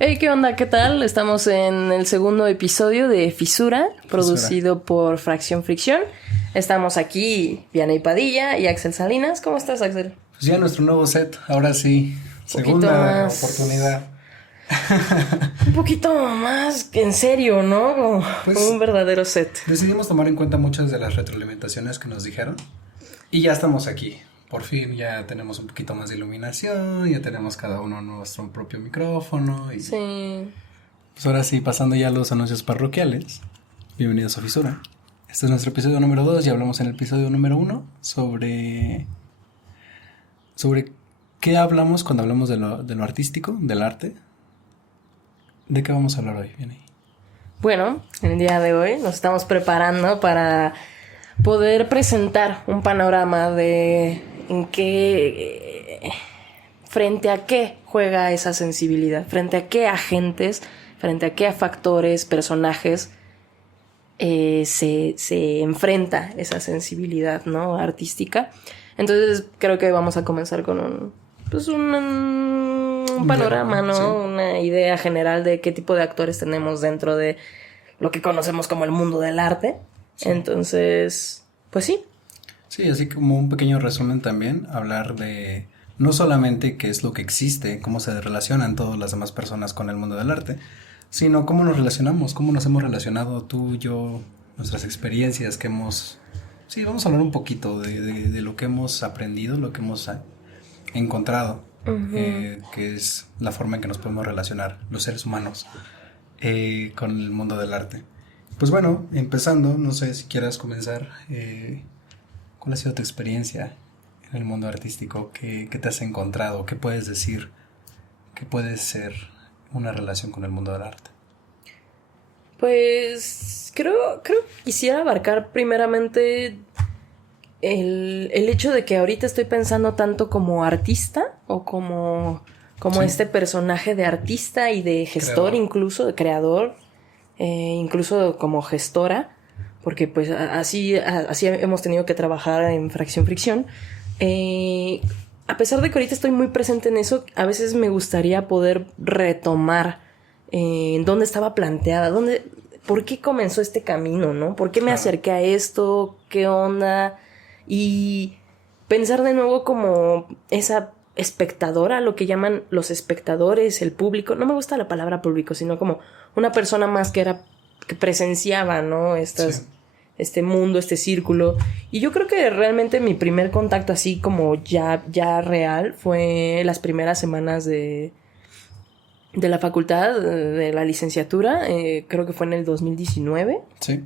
Hey, ¿qué onda? ¿Qué tal? Estamos en el segundo episodio de Fisura, producido por Fracción Fricción. Estamos aquí, Vianey Padilla y Axel Salinas. ¿Cómo estás, Axel? Pues ya nuestro nuevo set, ahora sí, segunda oportunidad. Un poquito más en serio, ¿no? Como Pues un verdadero set. decidimos tomar en cuenta muchas de las retroalimentaciones que nos dijeron y ya estamos aquí. Por fin ya tenemos un poquito más de iluminación, ya tenemos cada uno nuestro propio micrófono y Sí. pues ahora sí, pasando ya a los anuncios parroquiales. Bienvenidos a Fisura. Este es nuestro episodio número 2 y hablamos en el episodio número 1 sobre qué hablamos cuando hablamos de lo artístico, del arte. ¿De qué vamos a hablar hoy? Viene ahí. Bueno, el día de hoy nos estamos preparando para poder presentar un panorama de en qué, frente a qué juega esa sensibilidad, frente a qué agentes, frente a qué factores, personajes se enfrenta esa sensibilidad, ¿no? Artística. Entonces creo que vamos a comenzar con un panorama, ¿no? Sí. Una idea general de qué tipo de actores tenemos dentro de lo que conocemos como el mundo del arte. Sí. Entonces, pues sí. Sí, así como un pequeño resumen también, hablar de no solamente qué es lo que existe, cómo se relacionan todas las demás personas con el mundo del arte, sino cómo nos relacionamos, cómo nos hemos relacionado tú, yo, nuestras experiencias que hemos... Sí, vamos a hablar un poquito de lo que hemos aprendido, lo que hemos encontrado, que es la forma en que nos podemos relacionar los seres humanos con el mundo del arte. Pues bueno, empezando, no sé si quieras comenzar, ¿cuál ha sido tu experiencia en el mundo artístico? ¿Qué te has encontrado? ¿Qué puedes decir? ¿Qué puede ser una relación con el mundo del arte? Pues creo que quisiera abarcar primeramente el hecho de que ahorita estoy pensando tanto como artista o como Sí. este personaje de artista y de gestor, Creador. incluso de creador, incluso como gestora, porque pues así hemos tenido que trabajar en Fracción Fricción. A pesar de que ahorita estoy muy presente en eso, a veces me gustaría poder retomar en dónde estaba planteada, por qué comenzó este camino, ¿no? ¿Por qué me Claro. acerqué a esto? ¿Qué onda? Y pensar de nuevo como esa espectadora, lo que llaman los espectadores, el público. No me gusta la palabra público, sino como una persona más que presenciaba, ¿no? Sí. Este mundo, este círculo. Y yo creo que realmente mi primer contacto así como ya real fue las primeras semanas de la facultad, de la licenciatura. Creo que fue en el 2019. Sí.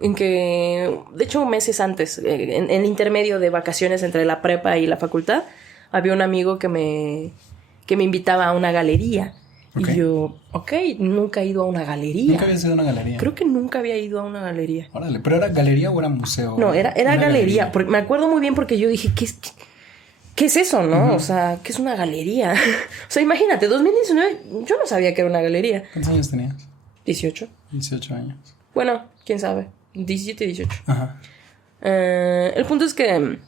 En que, de hecho, meses antes, en el intermedio de vacaciones entre la prepa y la facultad, había un amigo que me invitaba a una galería. Ok. Y yo, nunca he ido a una galería. ¿Nunca habías ido a una galería? Creo que nunca había ido a una galería. Órale, ¿pero era galería o era museo? No, era Una galería. Porque me acuerdo muy bien porque yo dije, ¿qué es eso, no? Uh-huh. O sea, ¿qué es una galería? O sea, imagínate, 2019, yo no sabía que era una galería. ¿Cuántos años tenías? 18. 18 años. Bueno, quién sabe. 17, 18. Ajá. El punto es que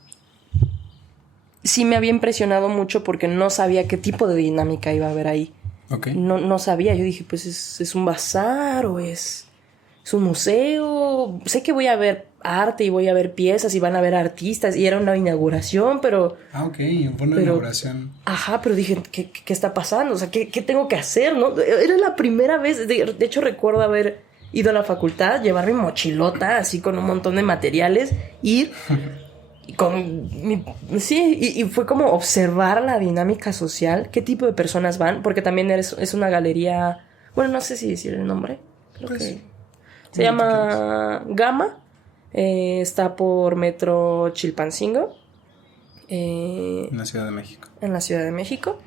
sí me había impresionado mucho porque no sabía qué tipo de dinámica iba a haber ahí. Ok. No sabía. Yo dije, pues es un bazar o es un museo. Sé que voy a ver arte y voy a ver piezas y van a ver artistas y era una inauguración, pero... Ah, ok, fue una inauguración. Ajá, pero dije, ¿qué está pasando? O sea, ¿qué tengo que hacer? ¿No? Era la primera vez, de hecho recuerdo haber ido a la facultad, llevar mi mochilota así con un montón de materiales, ir y y fue como observar la dinámica social, qué tipo de personas van, porque también es una galería, bueno, no sé si decir el nombre, creo Pues, que se llama Gama, está por Metro Chilpancingo, en la Ciudad de México. en la Ciudad de México.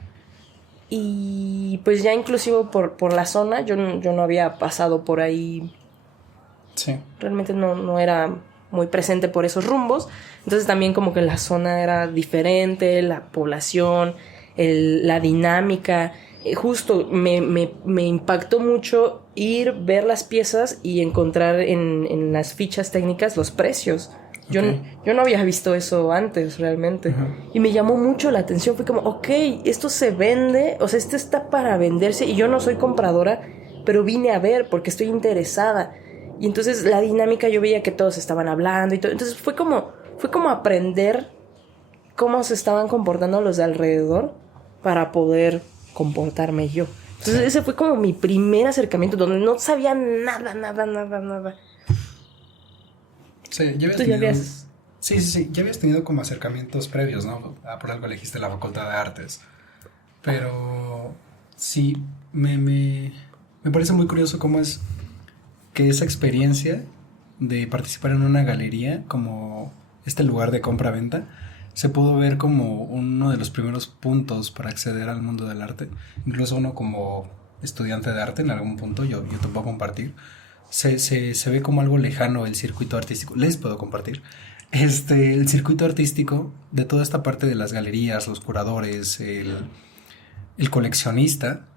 Y pues ya inclusive por la zona, yo no había pasado por ahí. Sí. Realmente no era muy presente por esos rumbos. Entonces también como que la zona era diferente, la población, la dinámica. Justo me impactó mucho ir, ver las piezas y encontrar en las fichas técnicas los precios. Yo, Ok. yo no había visto eso antes realmente. Y me llamó mucho la atención. Fue como, ok, esto se vende, o sea, esto está para venderse. Y yo no soy compradora, pero vine a ver porque estoy interesada. Y entonces la dinámica, yo veía que todos estaban hablando y todo. Entonces fue como aprender cómo se estaban comportando los de alrededor para poder comportarme yo. Entonces ese fue como mi primer acercamiento donde no sabía nada. Sí, ya habías Tú ya tenido... habías... Sí, ya habías tenido como acercamientos previos, ¿no? Por algo elegiste la Facultad de Artes. Pero sí, me parece muy curioso cómo es que esa experiencia de participar en una galería, como este lugar de compra-venta, se pudo ver como uno de los primeros puntos para acceder al mundo del arte. Incluso uno como estudiante de arte en algún punto, yo te puedo compartir, se ve como algo lejano el circuito artístico. Les puedo compartir. El circuito artístico de toda esta parte de las galerías, los curadores, el coleccionista,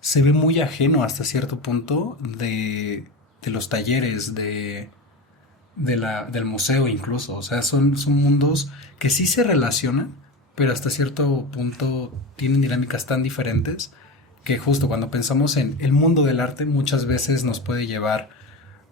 se ve muy ajeno hasta cierto punto de los talleres, del museo incluso. O sea, son mundos que sí se relacionan, pero hasta cierto punto tienen dinámicas tan diferentes que justo cuando pensamos en el mundo del arte muchas veces nos puede llevar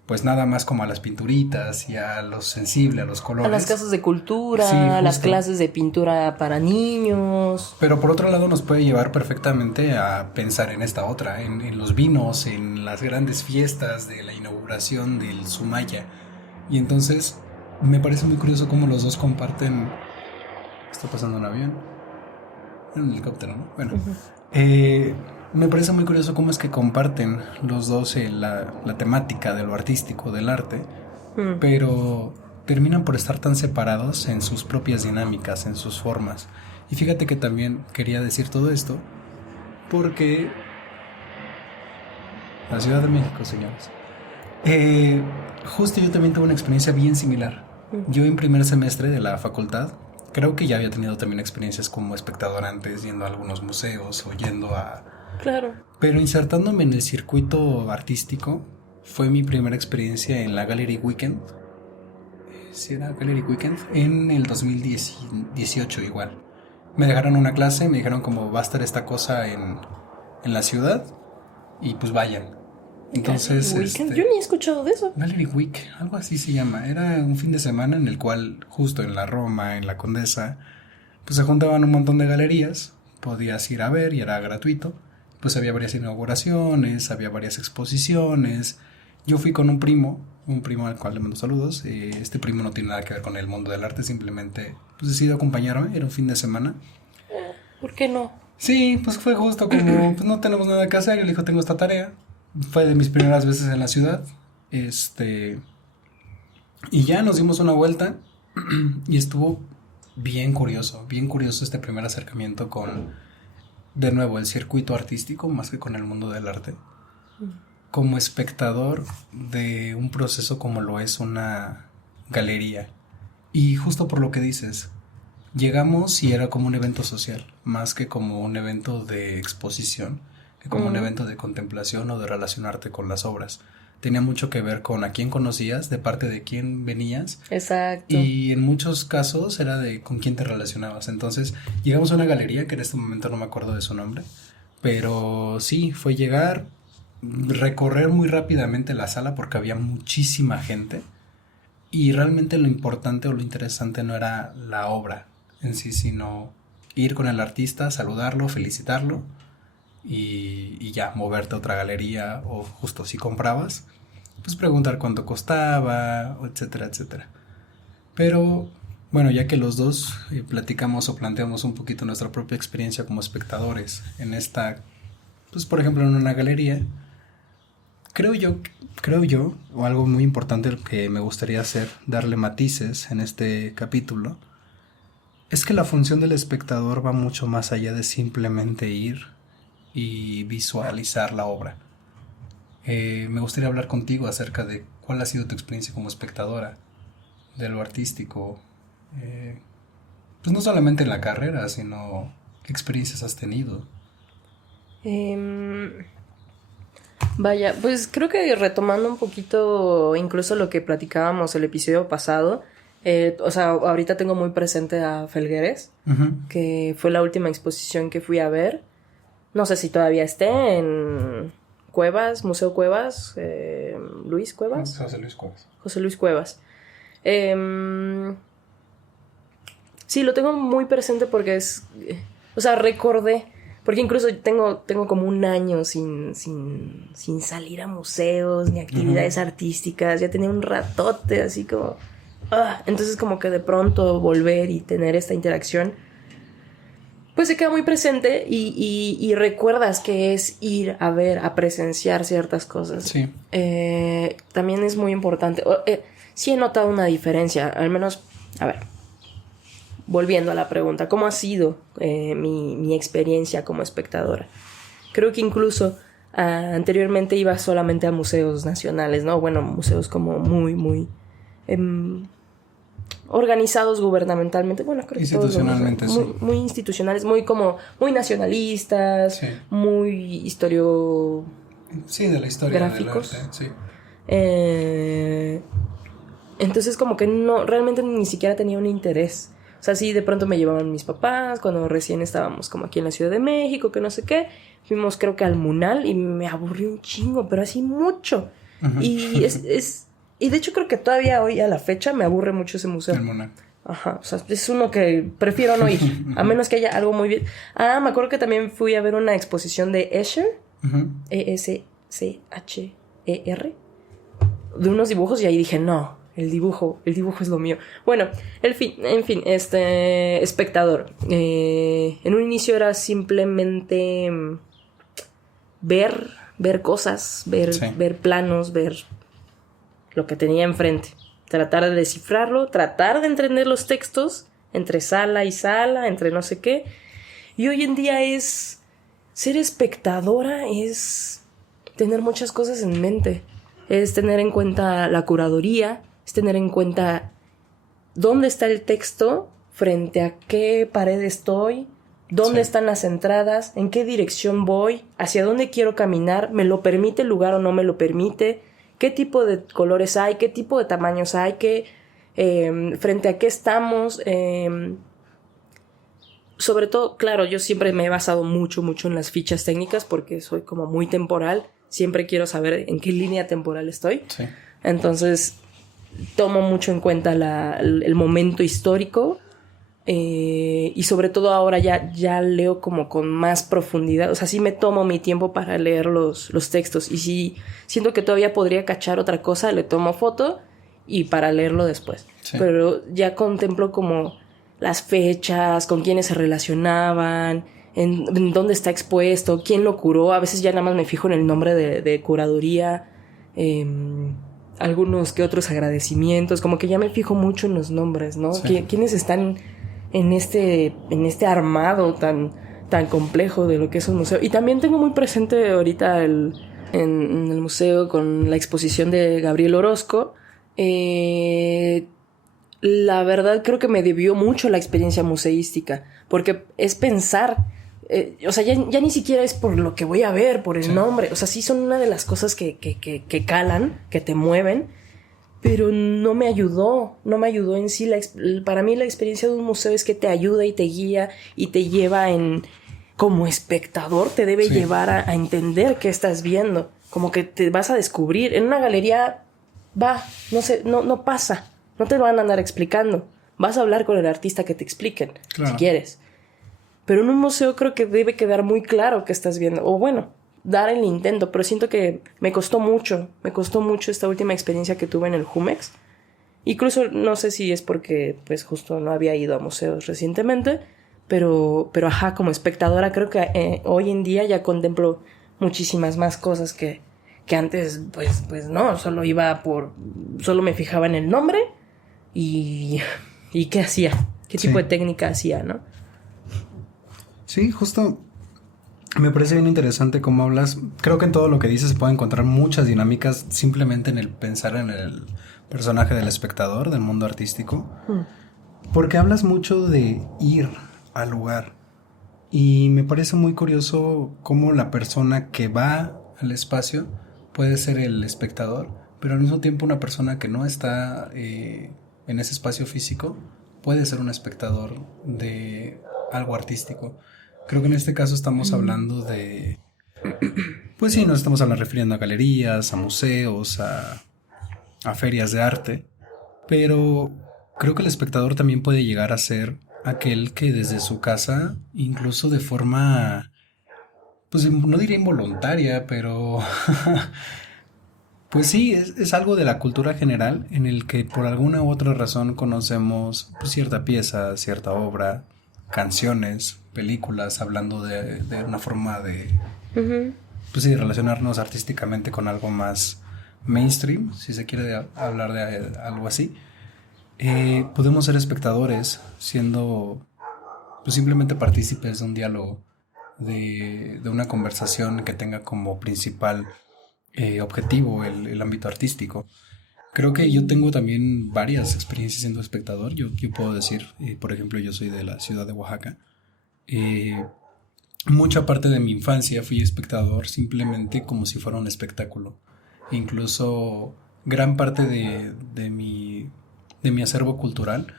pues nada más como a las pinturitas y a lo sensible, a los colores. A las casas de cultura, Sí, a las justo. clases de pintura para niños. Pero por otro lado nos puede llevar perfectamente a pensar en esta otra, en los vinos, en las grandes fiestas de la inauguración del Sumaya. Y entonces me parece muy curioso cómo los dos comparten... Está pasando un avión. Un helicóptero, ¿no? Bueno. Me parece muy curioso cómo es que comparten los dos la temática de lo artístico, del arte, pero terminan por estar tan separados en sus propias dinámicas, en sus formas. Y fíjate que también quería decir todo esto porque la Ciudad de México, señores. Justo yo también tuve una experiencia bien similar. Yo en primer semestre de la facultad, creo que ya había tenido también experiencias como espectador antes, yendo a algunos museos o yendo a... Claro. Pero insertándome en el circuito artístico, fue mi primera experiencia en la Gallery Weekend. ¿Sí era Gallery Weekend? En el 2018 igual. Me dejaron una clase, me dijeron como va a estar esta cosa en la ciudad y pues vayan. Entonces, Yo ni he escuchado de eso. Gallery Week, algo así se llama. Era un fin de semana en el cual, justo en la Roma, en la Condesa, pues se juntaban un montón de galerías. Podías ir a ver y era gratuito. Pues había varias inauguraciones, había varias exposiciones. Yo fui con un primo al cual le mando saludos. Este primo no tiene nada que ver con el mundo del arte, simplemente pues decidió acompañarme. Era un fin de semana. ¿Por qué no? Sí, pues fue justo como pues no tenemos nada que hacer. Yo le dijo, tengo esta tarea. Fue de mis primeras veces en la ciudad. Y ya nos dimos una vuelta y estuvo bien curioso este primer acercamiento con, de nuevo, el circuito artístico más que con el mundo del arte. Como espectador de un proceso como lo es una galería. Y justo por lo que dices, llegamos y era como un evento social, más que como un evento de exposición, que como un evento de contemplación o de relacionarte con las obras. Tenía mucho que ver con a quién conocías, de parte de quién venías. Exacto. Y en muchos casos era de con quién te relacionabas. Entonces llegamos a una galería, que en este momento no me acuerdo de su nombre, pero sí, fue llegar, recorrer muy rápidamente la sala porque había muchísima gente. Y realmente lo importante o lo interesante no era la obra en sí, sino ir con el artista, saludarlo, felicitarlo y ya moverte a otra galería o justo si comprabas, pues preguntar cuánto costaba, etcétera, etcétera. Pero bueno, ya que los dos platicamos o planteamos un poquito nuestra propia experiencia como espectadores en esta, pues por ejemplo en una galería, creo yo, o algo muy importante que me gustaría hacer, darle matices en este capítulo, es que la función del espectador va mucho más allá de simplemente ir y visualizar la obra. Me gustaría hablar contigo acerca de cuál ha sido tu experiencia como espectadora de lo artístico, pues no solamente en la carrera, sino qué experiencias has tenido. Vaya, pues creo que retomando un poquito incluso lo que platicábamos el episodio pasado, O sea, ahorita tengo muy presente a Felgueres, que fue la última exposición que fui a ver. No sé si todavía esté en Cuevas, Museo Cuevas, Luis Cuevas. José Luis Cuevas. José Luis Cuevas. Sí, lo tengo muy presente porque o sea, recordé. Porque incluso tengo como un año sin salir a museos ni actividades artísticas. Ya tenía un ratote así como... entonces como que de pronto volver y tener esta interacción, pues se queda muy presente y recuerdas que es ir a ver, a presenciar ciertas cosas. Sí. También es muy importante. Sí he notado una diferencia, al menos, a ver, volviendo a la pregunta, ¿cómo ha sido mi experiencia como espectadora? Creo que incluso anteriormente iba solamente a museos nacionales, ¿no? Bueno, museos como muy organizados gubernamentalmente, bueno, creo que institucionalmente, todos, sí. Muy institucionales, muy nacionalistas, sí. Muy historio... Sí, de la historia gráficos. del arte, sí. Entonces como que no, realmente ni siquiera tenía un interés. O sea, sí, de pronto me llevaban mis papás cuando recién estábamos como aquí en la Ciudad de México, que no sé qué. Fuimos creo que al Munal y me aburrí un chingo, pero así mucho. Y y de hecho creo que todavía hoy a la fecha me aburre mucho ese museo. El Munal. Ajá, o sea, es uno que prefiero no ir, a menos que haya algo muy bien. Me acuerdo que también fui a ver una exposición de Escher, Escher, de unos dibujos y ahí dije, no, el dibujo es lo mío. Bueno, en fin, espectador. En un inicio era simplemente ver cosas, ver planos, ver lo que tenía enfrente. Tratar de descifrarlo, tratar de entender los textos entre sala y sala, entre no sé qué. Y hoy en día ser espectadora es tener muchas cosas en mente. Es tener en cuenta la curaduría, es tener en cuenta dónde está el texto, frente a qué pared estoy, dónde están las entradas, en qué dirección voy, hacia dónde quiero caminar, me lo permite el lugar o no me lo permite, qué tipo de colores hay, qué tipo de tamaños hay, frente a qué estamos. Sobre todo, claro, yo siempre me he basado mucho en las fichas técnicas porque soy como muy temporal. Siempre quiero saber en qué línea temporal estoy. Sí. Entonces, tomo mucho en cuenta el momento histórico. Y sobre todo ahora ya leo como con más profundidad. O sea, sí me tomo mi tiempo para leer los textos. Y si siento que todavía podría cachar otra cosa, le tomo foto y para leerlo después. Sí. Pero ya contemplo como las fechas, con quiénes se relacionaban, en dónde está expuesto, quién lo curó. A veces ya nada más me fijo en el nombre de curaduría, algunos que otros agradecimientos, como que ya me fijo mucho en los nombres, ¿no? Sí. ¿Quiénes están en este armado tan complejo de lo que es un museo? Y también tengo muy presente ahorita en el museo con la exposición de Gabriel Orozco. La verdad creo que me debió mucho la experiencia museística, porque es pensar, o sea, ya ni siquiera es por lo que voy a ver, por el nombre, o sea, sí son una de las cosas que calan, que te mueven, pero no me ayudó en sí. Para mí la experiencia de un museo es que te ayuda y te guía y te lleva como espectador, te debe llevar a entender qué estás viendo, como que te vas a descubrir. En una galería no pasa. No te lo van a andar explicando. Vas a hablar con el artista que te expliquen, claro, si quieres. Pero en un museo creo que debe quedar muy claro qué estás viendo. O bueno, dar el intento. Pero siento que me costó mucho esta última experiencia que tuve en el Jumex. Incluso no sé si es porque pues justo no había ido a museos recientemente. Pero ajá, como espectadora creo que hoy en día ya contemplo muchísimas más cosas que antes pues no. Solo me fijaba en el nombre. ¿Y qué hacía? ¿Qué tipo de técnica hacía, no? Sí, justo me parece bien interesante cómo hablas. Creo que en todo lo que dices se puede encontrar muchas dinámicas simplemente en el pensar en el personaje del espectador, del mundo artístico. Porque hablas mucho de ir al lugar. Y me parece muy curioso cómo la persona que va al espacio puede ser el espectador, pero al mismo tiempo una persona que no está en ese espacio físico, puede ser un espectador de algo artístico. Creo que en este caso estamos hablando de, pues sí, nos estamos refiriendo a galerías, a museos, a ferias de arte, pero creo que el espectador también puede llegar a ser aquel que desde su casa, incluso de forma, pues no diría involuntaria, pero pues sí, es algo de la cultura general en el que por alguna u otra razón conocemos pues, cierta pieza, cierta obra, canciones, películas, hablando de una forma de, pues sí, relacionarnos artísticamente con algo más mainstream, si se quiere hablar de algo así. Podemos ser espectadores siendo pues simplemente partícipes de un diálogo, de una conversación que tenga como principal objetivo el ámbito artístico. Creo que yo tengo también varias experiencias siendo espectador. Yo puedo decir, por ejemplo, yo soy de la ciudad de Oaxaca. Eh, Mucha parte de mi infancia fui espectador simplemente como si fuera un espectáculo. Incluso gran parte de mi acervo cultural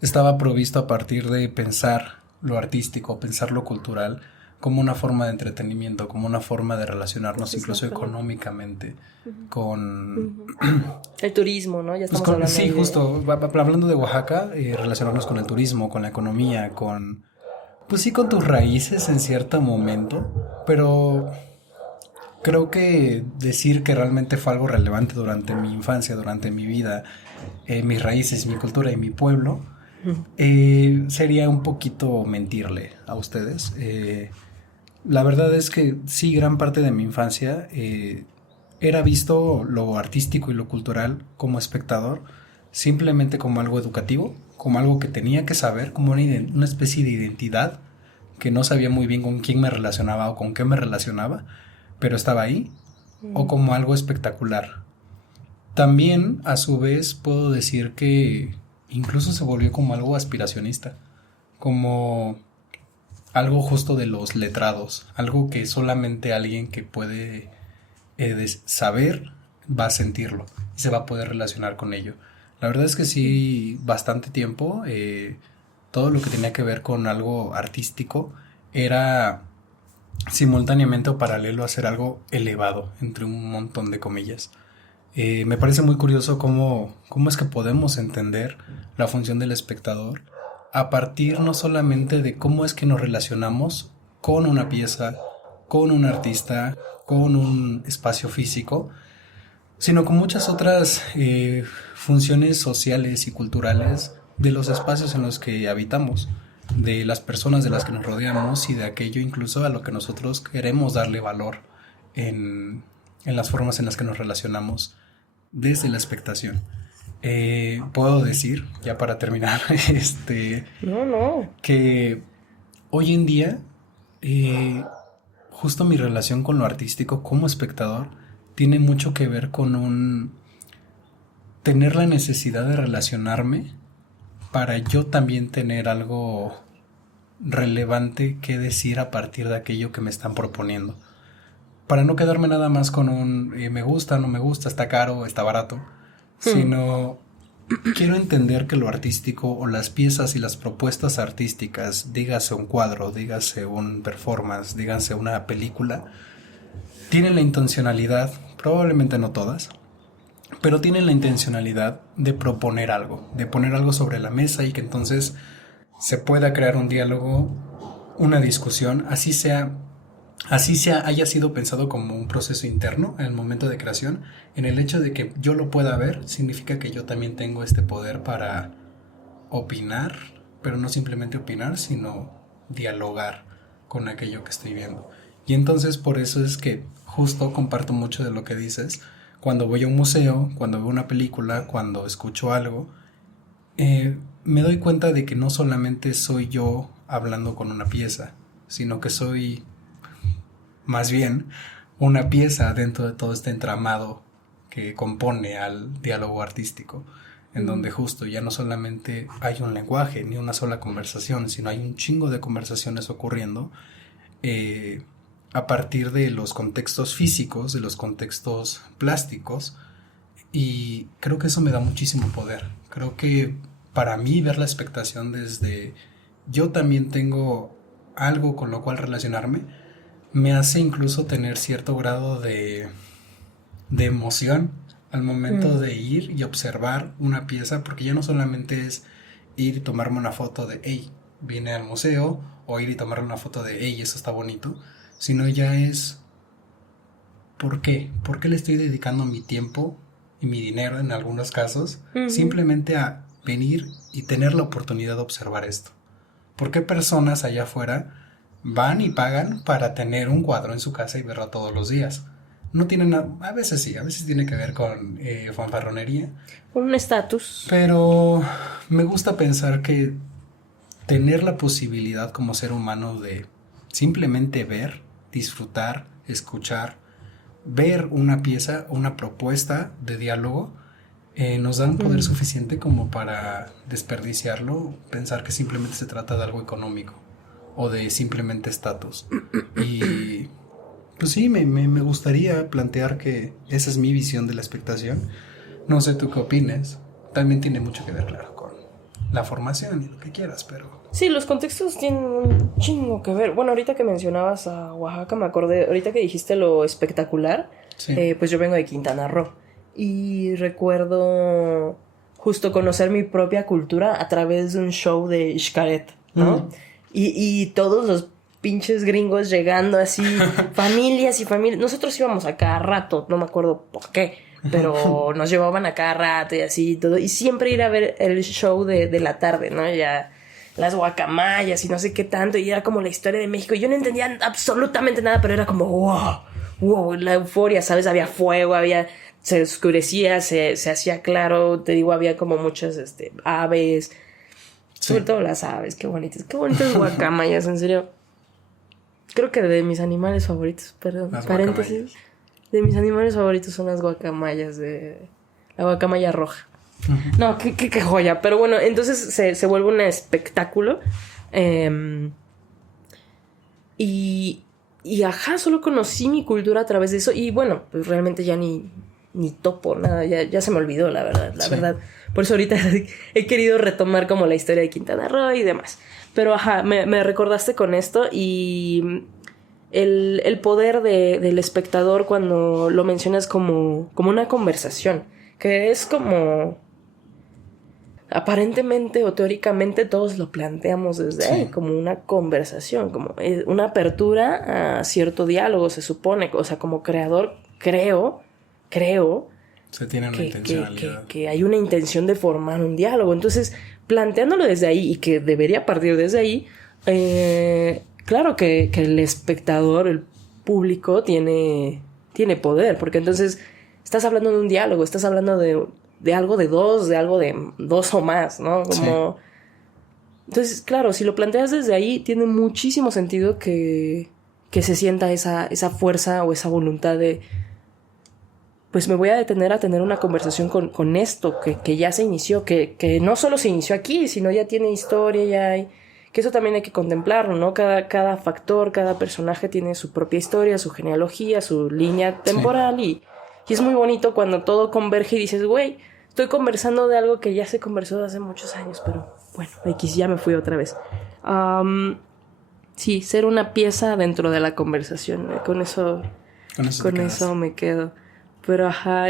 estaba provisto a partir de pensar lo artístico, pensar lo cultural como una forma de entretenimiento, como una forma de relacionarnos incluso económicamente con... El turismo, ¿no? Ya Pues estamos hablando sí, de... justo, hablando de Oaxaca, relacionarnos con el turismo, con la economía, con... Pues sí, con tus raíces en cierto momento, pero creo que decir que realmente fue algo relevante durante mi infancia, durante mi vida, mis raíces, mi cultura y mi pueblo, sería un poquito mentirle a ustedes. La verdad es que sí, gran parte de mi infancia era visto lo artístico y lo cultural como espectador, simplemente como algo educativo, como algo que tenía que saber, como una especie de identidad que no sabía muy bien con quién me relacionaba o con qué me relacionaba, pero estaba ahí, o como algo espectacular. También, a su vez, puedo decir que incluso se volvió como algo aspiracionista, como algo justo de los letrados, algo que solamente alguien que puede saber va a sentirlo y se va a poder relacionar con ello. La verdad es que sí, bastante tiempo, todo lo que tenía que ver con algo artístico era simultáneamente o paralelo a hacer algo elevado, entre un montón de comillas. Me parece muy curioso cómo es que podemos entender la función del espectador a partir no solamente de cómo es que nos relacionamos con una pieza, con un artista, con un espacio físico, sino con muchas otras funciones sociales y culturales de los espacios en los que habitamos, de las personas de las que nos rodeamos y de aquello incluso a lo que nosotros queremos darle valor en las formas en las que nos relacionamos desde la expectación. Puedo decir, ya para terminar, que hoy en día, justo mi relación con lo artístico como espectador tiene mucho que ver con tener la necesidad de relacionarme para yo también tener algo relevante que decir a partir de aquello que me están proponiendo. Para no quedarme nada más con un me gusta, no me gusta, está caro, está barato, sino quiero entender que lo artístico o las piezas y las propuestas artísticas, dígase un cuadro, dígase un performance, dígase una película, tienen la intencionalidad, probablemente no todas, pero tienen la intencionalidad de proponer algo, de poner algo sobre la mesa y que entonces se pueda crear un diálogo, una discusión, haya sido pensado como un proceso interno en el momento de creación. En el hecho de que yo lo pueda ver, significa que yo también tengo este poder para opinar, pero no simplemente opinar, sino dialogar con aquello que estoy viendo. Y entonces por eso es que justo comparto mucho de lo que dices. Cuando voy a un museo, cuando veo una película, cuando escucho algo, me doy cuenta de que no solamente soy yo hablando con una pieza, sino que soy más bien una pieza dentro de todo este entramado que compone al diálogo artístico, en donde justo ya no solamente hay un lenguaje ni una sola conversación, sino hay un chingo de conversaciones ocurriendo a partir de los contextos físicos, de los contextos plásticos Y creo que eso me da muchísimo poder. Creo que para mí ver la expectación desde yo también tengo algo con lo cual relacionarme, me hace incluso tener cierto grado de emoción al momento de ir y observar una pieza, porque ya no solamente es ir y tomarme una foto de, hey, vine al museo, o ir y tomarme una foto de, hey, eso está bonito, sino ya es, ¿por qué? ¿Por qué le estoy dedicando mi tiempo y mi dinero en algunos casos simplemente a venir y tener la oportunidad de observar esto? ¿Por qué personas allá afuera van y pagan para tener un cuadro en su casa y verlo todos los días? No tienen a veces sí, a veces tiene que ver con fanfarronería. Un estatus. Pero me gusta pensar que tener la posibilidad como ser humano de simplemente ver, disfrutar, escuchar, ver una pieza, una propuesta de diálogo, nos da un poder suficiente como para desperdiciarlo, pensar que simplemente se trata de algo económico o de simplemente estatus. Y pues sí, me gustaría plantear que esa es mi visión de la expectación. No sé tú qué opines. También tiene mucho que ver, claro, con la formación y lo que quieras, pero... Sí, los contextos tienen un chingo que ver. Bueno, ahorita que mencionabas a Oaxaca, me acordé, ahorita que dijiste lo espectacular, Sí. Pues yo vengo de Quintana Roo. Y recuerdo justo conocer mi propia cultura a través de un show de Xcaret, ¿no? Y todos los pinches gringos llegando así, familias y familias. Nosotros íbamos a cada rato, no me acuerdo por qué, pero nos llevaban a cada rato y así y todo. Y siempre ir a ver el show de la tarde, ¿no? Ya las guacamayas y no sé qué tanto. Y era como la historia de México. Yo no entendía absolutamente nada, pero era como wow, la euforia, ¿sabes? Había fuego, se oscurecía, se hacía claro. Te digo, había como muchas aves. Sí. Sobre todo las aves, qué bonitas guacamayas, en serio. Creo que de mis animales favoritos, perdón, Las paréntesis. guacamayas. De mis animales favoritos son las guacamayas de la guacamaya roja. No, qué joya. Pero bueno, entonces se vuelve un espectáculo. Y ajá, solo conocí mi cultura a través de eso. Y bueno, pues realmente ya ni topo nada. Ya se me olvidó, la verdad. La verdad. Por eso ahorita he querido retomar como la historia de Quintana Roo y demás. Pero ajá, me recordaste con esto. Y el poder del espectador cuando lo mencionas como una conversación. Que es como... Aparentemente o teóricamente todos lo planteamos desde ahí, como una conversación, como una apertura a cierto diálogo, se supone. O sea, como creador creo se tiene una intencionalidad. que hay una intención de formar un diálogo. Entonces, planteándolo desde ahí y que debería partir desde ahí, claro que el espectador, el público tiene poder, porque entonces estás hablando de un diálogo, estás hablando de algo de dos o más, ¿no? Como... Sí. Entonces, claro, si lo planteas desde ahí, tiene muchísimo sentido que se sienta esa fuerza o esa voluntad de... Pues me voy a detener a tener una conversación con esto que ya se inició, que no solo se inició aquí, sino ya tiene historia, ya hay... Que eso también hay que contemplarlo, ¿no? Cada factor, cada personaje tiene su propia historia, su genealogía, su línea temporal y es muy bonito cuando todo converge y dices, güey, estoy conversando de algo que ya se conversó hace muchos años, pero bueno, X, ya me fui otra vez. Sí, ser una pieza dentro de la conversación, con eso me quedo. Pero ajá.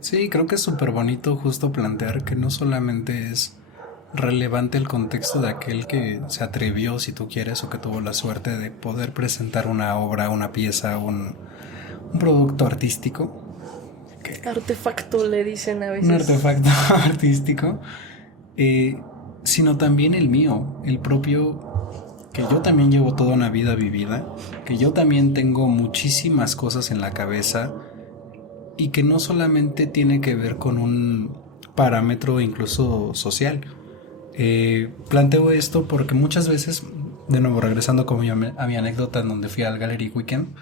Sí, creo que es súper bonito justo plantear que no solamente es relevante el contexto de aquel que se atrevió, si tú quieres, o que tuvo la suerte de poder presentar una obra, una pieza, un producto artístico. Artefacto le dicen a veces. Un artefacto artístico, sino también el mío, el propio, que yo también llevo toda una vida vivida, que yo también tengo muchísimas cosas en la cabeza y que no solamente tiene que ver con un parámetro incluso social. Planteo esto porque muchas veces, de nuevo regresando como a mi anécdota en donde fui al Gallery Weekend,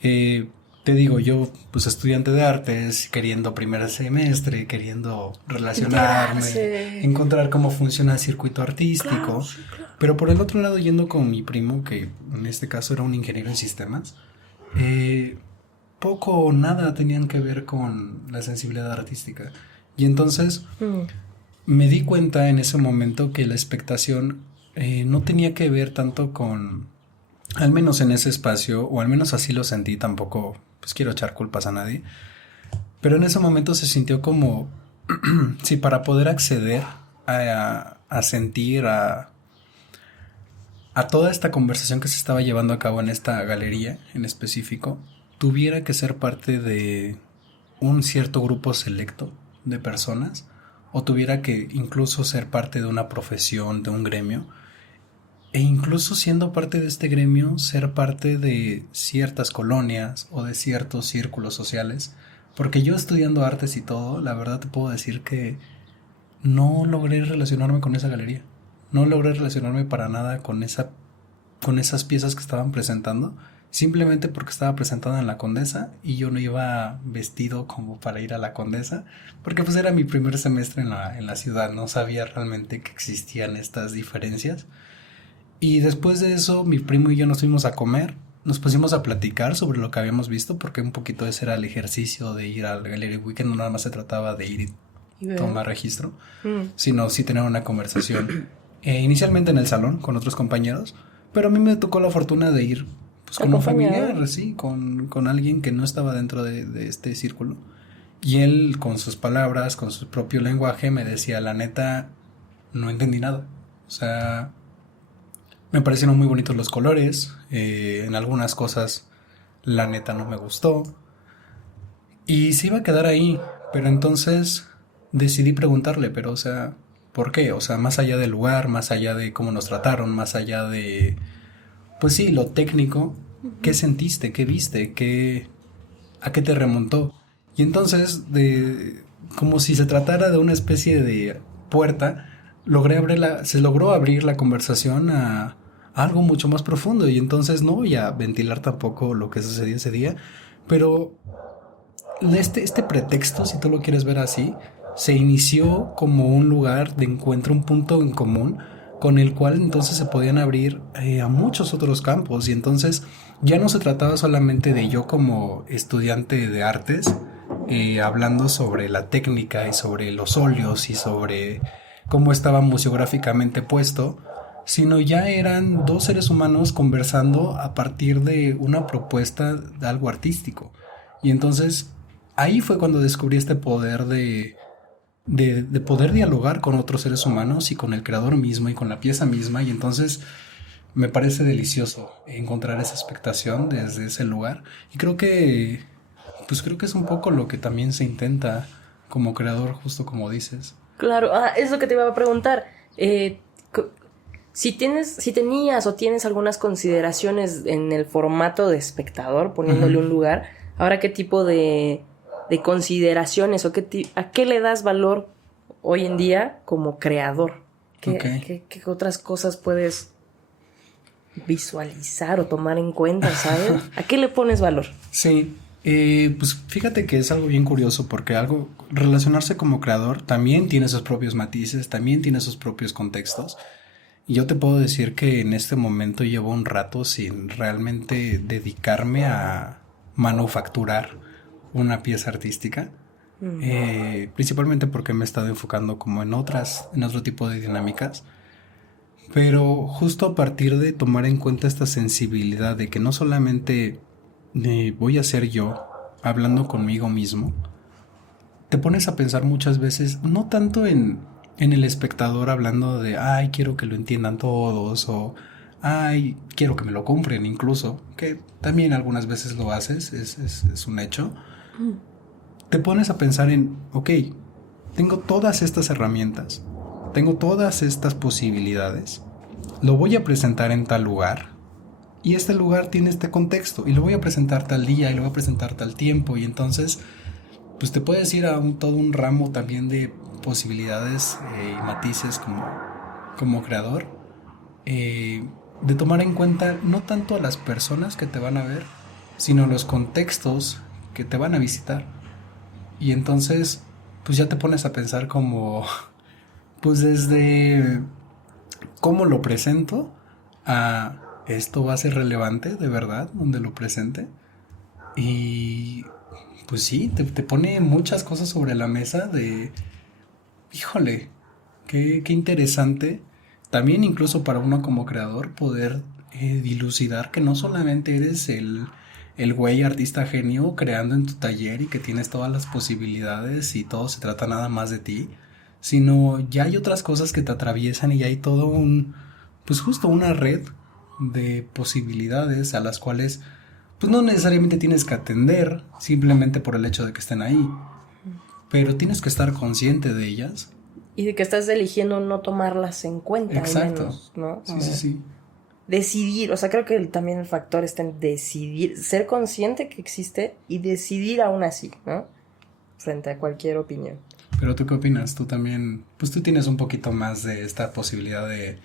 te digo, yo pues estudiante de artes, queriendo primer semestre, queriendo relacionarme, encontrar cómo funciona el circuito artístico, claro. Pero por el otro lado yendo con mi primo, que en este caso era un ingeniero en sistemas, poco o nada tenían que ver con la sensibilidad artística. Y entonces me di cuenta en ese momento que la expectación no tenía que ver tanto con, al menos en ese espacio, o al menos así lo sentí, tampoco pues quiero echar culpas a nadie, pero en ese momento se sintió como, si para poder acceder a sentir, a toda esta conversación que se estaba llevando a cabo en esta galería en específico, tuviera que ser parte de un cierto grupo selecto de personas, o tuviera que incluso ser parte de una profesión, de un gremio, e incluso siendo parte de este gremio, ser parte de ciertas colonias o de ciertos círculos sociales, porque yo estudiando artes y todo, la verdad te puedo decir que no logré relacionarme con esa galería. No logré relacionarme para nada con esas piezas que estaban presentando, simplemente porque estaba presentada en la Condesa y yo no iba vestido como para ir a la Condesa, porque pues era mi primer semestre en la ciudad, no sabía realmente que existían estas diferencias. Y después de eso, mi primo y yo nos fuimos a comer, nos pusimos a platicar sobre lo que habíamos visto, porque un poquito ese era el ejercicio de ir al Gallery Weekend, no nada más se trataba de ir y tomar registro, sino sí tener una conversación. Inicialmente en el salón con otros compañeros, pero a mí me tocó la fortuna de ir pues, con un familiar, sí, con alguien que no estaba dentro de este círculo. Y él, con sus palabras, con su propio lenguaje, me decía, la neta, no entendí nada. O sea, me parecieron muy bonitos los colores, en algunas cosas, la neta, no me gustó. Y se iba a quedar ahí, pero entonces decidí preguntarle, pero, o sea, ¿por qué? O sea, más allá del lugar, más allá de cómo nos trataron, más allá de, pues sí, lo técnico, ¿qué sentiste? ¿Qué viste? ¿A qué te remontó? Y entonces, como si se tratara de una especie de puerta, se logró abrir la conversación a algo mucho más profundo. Y entonces no voy a ventilar tampoco lo que sucedió ese día, pero este pretexto, si tú lo quieres ver así, se inició como un lugar de encuentro, un punto en común con el cual entonces se podían abrir a muchos otros campos. Y entonces ya no se trataba solamente de yo como estudiante de artes hablando sobre la técnica y sobre los óleos y sobre cómo estaba museográficamente puesto, sino ya eran dos seres humanos conversando a partir de una propuesta de algo artístico. Y entonces ahí fue cuando descubrí este poder de poder dialogar con otros seres humanos y con el creador mismo y con la pieza misma. Y entonces me parece delicioso encontrar esa expectación desde ese lugar. Y creo que es un poco lo que también se intenta como creador, justo como dices. Claro, es lo que te iba a preguntar. Si tenías o tienes algunas consideraciones en el formato de espectador, poniéndole un lugar, ahora qué tipo de consideraciones o a qué le das valor hoy en día como creador. ¿Qué otras cosas puedes visualizar o tomar en cuenta, sabes? ¿A qué le pones valor? Sí, pues fíjate que es algo bien curioso porque relacionarse como creador también tiene sus propios matices, también tiene sus propios contextos. Y yo te puedo decir que en este momento llevo un rato sin realmente dedicarme a manufacturar una pieza artística, principalmente porque me he estado enfocando como en otro tipo de dinámicas, pero justo a partir de tomar en cuenta esta sensibilidad de que no solamente voy a ser yo hablando conmigo mismo, te pones a pensar muchas veces, no tanto en el espectador hablando de, ay, quiero que lo entiendan todos, o ay, quiero que me lo compren incluso, que también algunas veces lo haces, es un hecho. Te pones a pensar en, ok, tengo todas estas herramientas, tengo todas estas posibilidades, lo voy a presentar en tal lugar, y este lugar tiene este contexto, y lo voy a presentar tal día, y lo voy a presentar tal tiempo, y entonces, pues te puedes ir a todo un ramo también de posibilidades y matices como creador, de tomar en cuenta no tanto a las personas que te van a ver, sino los contextos que te van a visitar. Y entonces, pues ya te pones a pensar como, pues desde cómo lo presento a esto va a ser relevante de verdad donde lo presente. Y pues sí, te pone muchas cosas sobre la mesa de, híjole, qué interesante. También incluso para uno como creador poder dilucidar que no solamente eres el güey artista genio creando en tu taller y que tienes todas las posibilidades y todo se trata nada más de ti, sino ya hay otras cosas que te atraviesan y ya hay todo pues justo una red de posibilidades a las cuales pues no necesariamente tienes que atender simplemente por el hecho de que estén ahí, pero tienes que estar consciente de ellas. Y de que estás eligiendo no tomarlas en cuenta. Exacto. Al menos, ¿no? Sí. Decidir, o sea, creo que también el factor está en decidir, ser consciente que existe y decidir aún así, ¿no? Frente a cualquier opinión. Pero ¿tú qué opinas? Tú también, pues tú tienes un poquito más de esta posibilidad de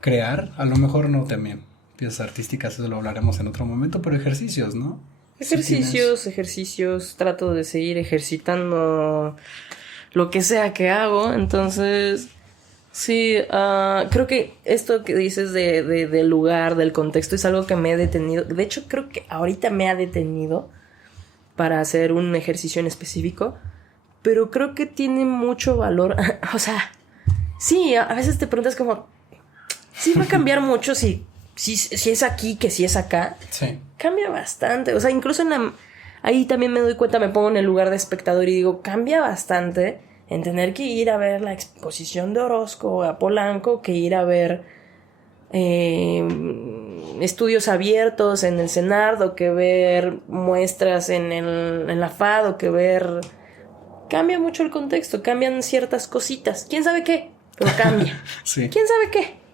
crear, a lo mejor no también piezas artísticas, eso lo hablaremos en otro momento, pero ejercicios, ¿no? Ejercicios, trato de seguir ejercitando lo que sea que hago, entonces sí, creo que esto que dices del lugar, del contexto, es algo que me he detenido, de hecho creo que ahorita me ha detenido para hacer un ejercicio en específico, pero creo que tiene mucho valor, o sea, sí, a veces te preguntas como, sí va a cambiar mucho si es aquí que si es acá. Sí. Cambia bastante. O sea, incluso ahí también me doy cuenta, me pongo en el lugar de espectador y digo, cambia bastante en tener que ir a ver la exposición de Orozco a Polanco que ir a ver estudios abiertos en el CENARD o que ver muestras en la FAD o que ver... Cambia mucho el contexto, cambian ciertas cositas. ¿Quién sabe qué? Pero cambia. Sí. ¿Quién sabe qué?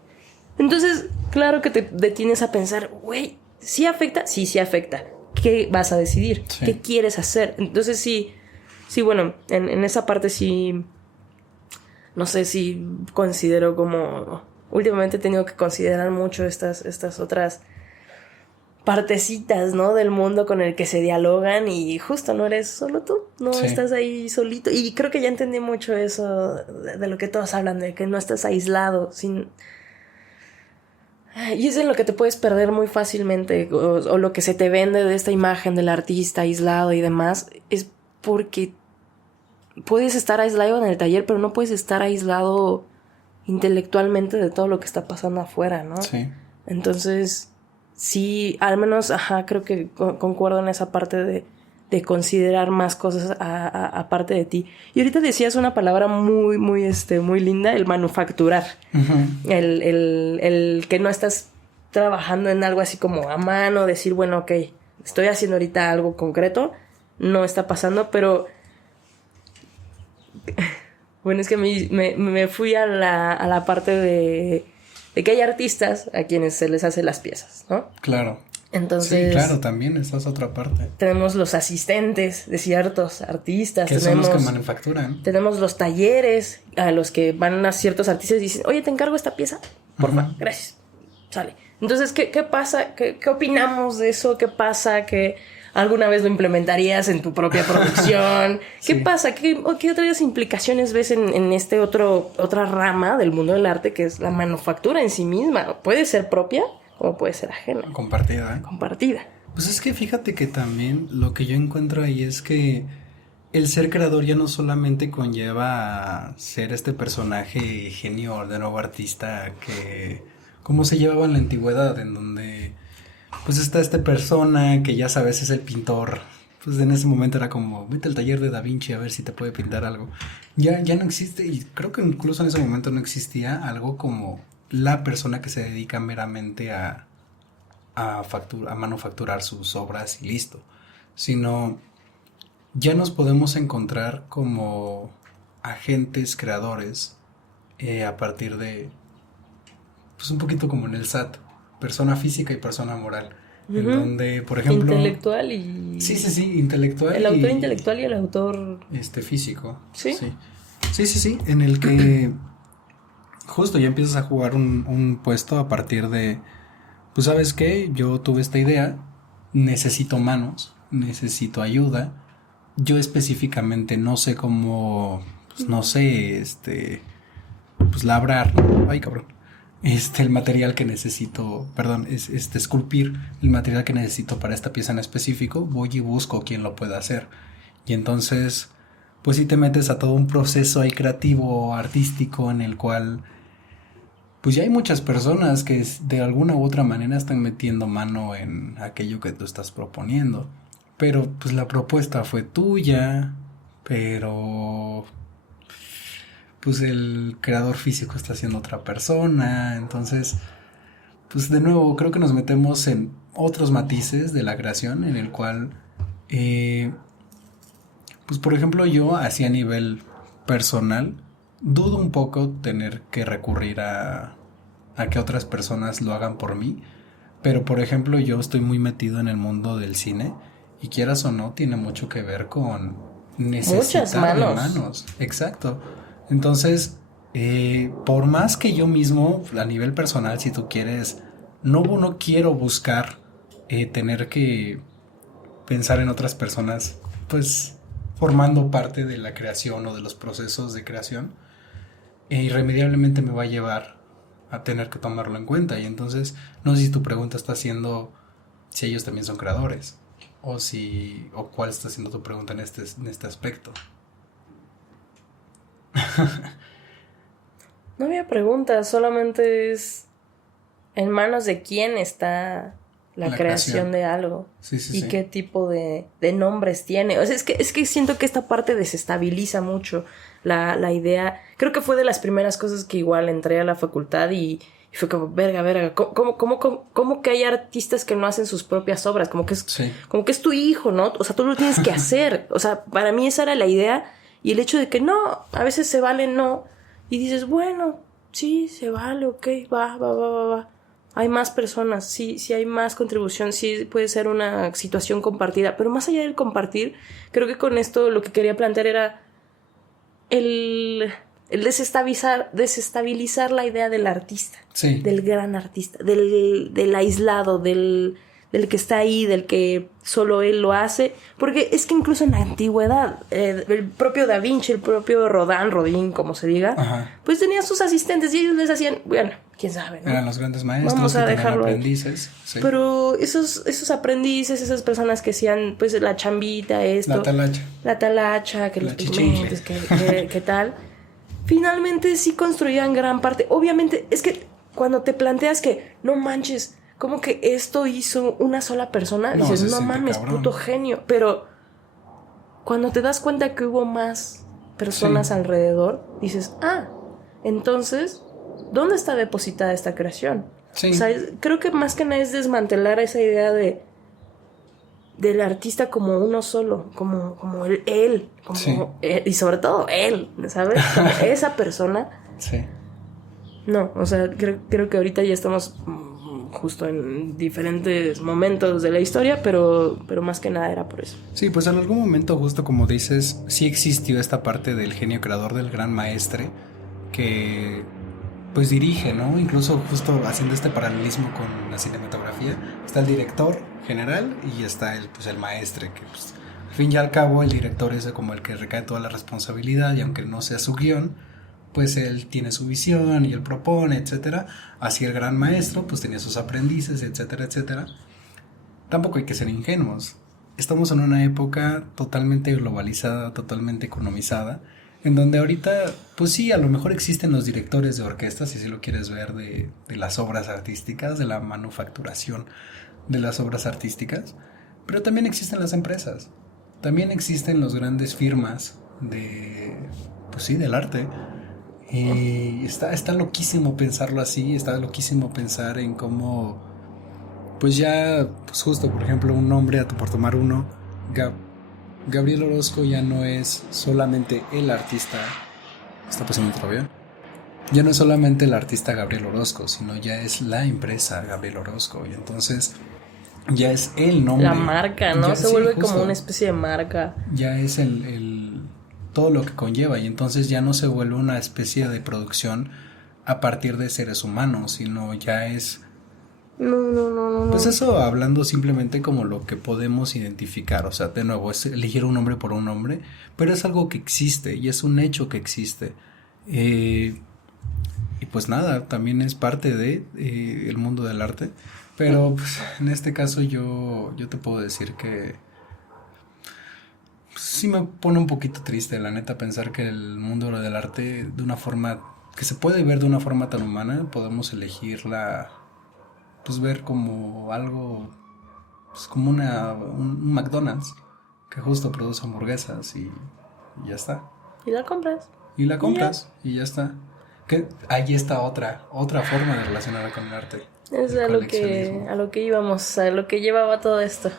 Entonces, claro que te detienes a pensar, güey, ¿sí afecta? Sí afecta. ¿Qué vas a decidir? Sí. ¿Qué quieres hacer? Entonces, sí, bueno, en esa parte sí, no sé si considero como... Últimamente he tenido que considerar mucho estas otras partecitas, ¿no? Del mundo con el que se dialogan y justo no eres solo tú, no estás ahí solito. Y creo que ya entendí mucho eso de lo que todos hablan, de que no estás aislado, y es en lo que te puedes perder muy fácilmente, o lo que se te vende de esta imagen del artista aislado y demás, es porque puedes estar aislado en el taller, pero no puedes estar aislado intelectualmente de todo lo que está pasando afuera, ¿no? Sí. Entonces, sí, al menos, creo que concuerdo en esa parte de considerar más cosas aparte de ti. Y ahorita decías una palabra muy, muy, muy linda, el manufacturar. Uh-huh. El que no estás trabajando en algo así como a mano, decir, bueno, ok, estoy haciendo ahorita algo concreto, no está pasando, pero... Bueno, es que me fui a la parte de que hay artistas a quienes se les hace las piezas, ¿no? Claro. Entonces, sí, claro, también esa es otra parte. Tenemos los asistentes de ciertos artistas. Que son los que manufacturan. Tenemos los talleres a los que van a ciertos artistas y dicen, oye, te encargo esta pieza, porfa, gracias. Sale. Entonces, ¿qué pasa? ¿Qué opinamos de eso? ¿Qué pasa? ¿Que alguna vez lo implementarías en tu propia producción? ¿Qué pasa? ¿Qué otras implicaciones ves en otra rama del mundo del arte que es la manufactura en sí misma? Puede ser propia o puede ser ajena. Compartida. Pues es que fíjate que también lo que yo encuentro ahí es que el ser creador ya no solamente conlleva ser este personaje genio de nuevo artista que... como se llevaba en la antigüedad, en donde pues está esta persona que ya sabes es el pintor. Pues en ese momento era como, vete al taller de Da Vinci a ver si te puede pintar algo. Ya no existe, y creo que incluso en ese momento no existía algo como la persona que se dedica meramente a manufacturar sus obras y listo. Sino ya nos podemos encontrar como agentes creadores a partir de, pues un poquito como en el SAT, persona física y persona moral. Uh-huh. En donde, por ejemplo... intelectual y... Sí, intelectual. El autor intelectual y el autor... físico. ¿Sí? Sí, en el que justo ya empiezas a jugar un puesto a partir de... Pues, ¿sabes qué? Yo tuve esta idea, necesito manos, necesito ayuda. Yo específicamente no sé cómo... Pues, no sé, pues labrar, ¿no? Ay, cabrón. el material que necesito, perdón, esculpir el material que necesito para esta pieza en específico, voy y busco quién lo pueda hacer. Y entonces, pues si te metes a todo un proceso ahí creativo, artístico, en el cual, pues ya hay muchas personas que de alguna u otra manera están metiendo mano en aquello que tú estás proponiendo. Pero pues la propuesta fue tuya, pero pues el creador físico está siendo otra persona. Entonces, pues de nuevo creo que nos metemos en otros matices de la creación en el cual, pues por ejemplo yo así a nivel personal dudo un poco tener que recurrir a que otras personas lo hagan por mí. Pero por ejemplo yo estoy muy metido en el mundo del cine y quieras o no tiene mucho que ver con necesitar de manos. Exacto. Entonces, por más que yo mismo, a nivel personal, si tú quieres, no quiero buscar tener que pensar en otras personas, pues formando parte de la creación o de los procesos de creación, irremediablemente me va a llevar a tener que tomarlo en cuenta. Y entonces, no sé si tu pregunta está siendo si ellos también son creadores, o cuál está siendo tu pregunta en este aspecto. No había preguntas, solamente es en manos de quién está la creación de algo. Sí. Qué tipo de nombres tiene. O sea, es que siento que esta parte desestabiliza mucho la idea. Creo que fue de las primeras cosas que igual entré a la facultad y fue como, verga, ¿cómo que hay artistas que no hacen sus propias obras? Como que es tu hijo, ¿no? O sea, tú lo tienes que hacer. O sea, para mí esa era la idea. Y el hecho de que no, a veces se vale no. Y dices, bueno, sí, se vale, ok, va. Hay más personas, sí hay más contribución, sí puede ser una situación compartida. Pero más allá del compartir, creo que con esto lo que quería plantear era el desestabilizar la idea del artista. Sí. Del gran artista, del aislado, del que está ahí, del que solo él lo hace. Porque es que incluso en la antigüedad, el propio Da Vinci, el propio Rodin, como se diga, ajá, pues tenía sus asistentes y ellos les hacían, bueno, quién sabe, ¿no? Eran los grandes maestros. Vamos a que dejarlo tenían aprendices. Sí. Pero esos aprendices, esas personas que hacían pues la chambita, esto, la talacha, que los pigmentos, que tal, finalmente sí construían gran parte. Obviamente es que cuando te planteas que no manches, como que esto hizo una sola persona, dices, no mames, cabrón, puto genio. Pero cuando te das cuenta que hubo más personas alrededor, dices, entonces, ¿dónde está depositada esta creación? Sí. O sea, creo que más que nada es desmantelar esa idea del artista como uno solo, como él, él, y sobre todo él, ¿sabes? Como esa persona. Sí. No, o sea, creo que ahorita ya estamos justo en diferentes momentos de la historia, pero más que nada era por eso. Sí, pues en algún momento, justo como dices, sí existió esta parte del genio creador, del gran maestre, que pues dirige, ¿no? Incluso justo haciendo este paralelismo con la cinematografía, está el director general y está el maestre, que pues al fin y al cabo el director es como el que recae toda la responsabilidad, y aunque no sea su guión, pues él tiene su visión y él propone, etcétera. Así el gran maestro pues tenía sus aprendices, etcétera, etcétera. Tampoco hay que ser ingenuos. Estamos en una época totalmente globalizada, totalmente economizada, en donde ahorita, pues sí, a lo mejor existen los directores de orquesta, si lo quieres ver, de las obras artísticas, de la manufacturación de las obras artísticas, pero también existen las empresas, también existen las grandes firmas del arte. Y está loquísimo pensarlo así, está loquísimo pensar en cómo, pues ya, pues justo, por ejemplo, un nombre, por tomar uno, Gabriel Orozco ya no es solamente el artista, está pasando otro avión, ya no es solamente el artista Gabriel Orozco, sino ya es la empresa Gabriel Orozco, y entonces ya es el nombre. La marca, ¿no? Se vuelve como una especie de marca. Ya es todo lo que conlleva, y entonces ya no se vuelve una especie de producción a partir de seres humanos, sino ya es... No. Pues eso, hablando simplemente como lo que podemos identificar, o sea, de nuevo, es elegir un nombre por un nombre, pero es algo que existe y es un hecho que existe. y pues nada, también es parte de el mundo del arte. Pero pues, en este caso yo te puedo decir que pues, sí me pone un poquito triste, la neta, pensar que el mundo del arte, de una forma que se puede ver de una forma tan humana, podemos elegirla, pues ver como algo, pues como un McDonald's que justo produce hamburguesas y ya está. Y la compras. Y la compras y ya está. Que ahí está otra forma de relacionarla con el arte. Es a lo que íbamos, a lo que llevaba todo esto.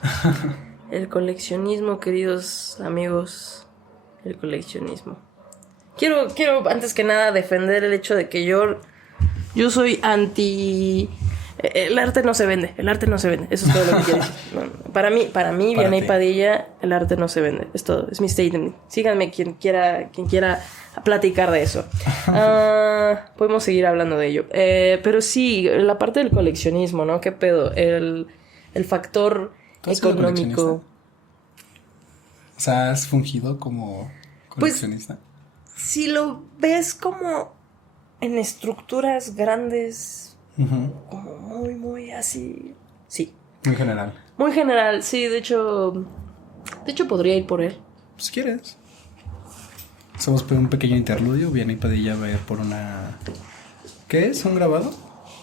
El coleccionismo, queridos amigos. El coleccionismo. Quiero antes que nada defender el hecho de que yo soy anti... El arte no se vende, eso es todo lo que quiero decir. No, para mí, Vianey Padilla, el arte no se vende, es todo, es mi statement. Síganme quien quiera platicar de eso. Podemos seguir hablando de ello. Pero sí, la parte del coleccionismo, ¿no? ¿Qué pedo? El factor económico. O sea, ¿has fungido como coleccionista? Pues, si lo ves como en estructuras grandes... como muy, muy así. Sí. Muy general. Muy general, sí. De hecho podría ir por él. Si quieres. Hacemos un pequeño interludio. Vianey Padilla va a ir por una... ¿Qué es? ¿Un grabado?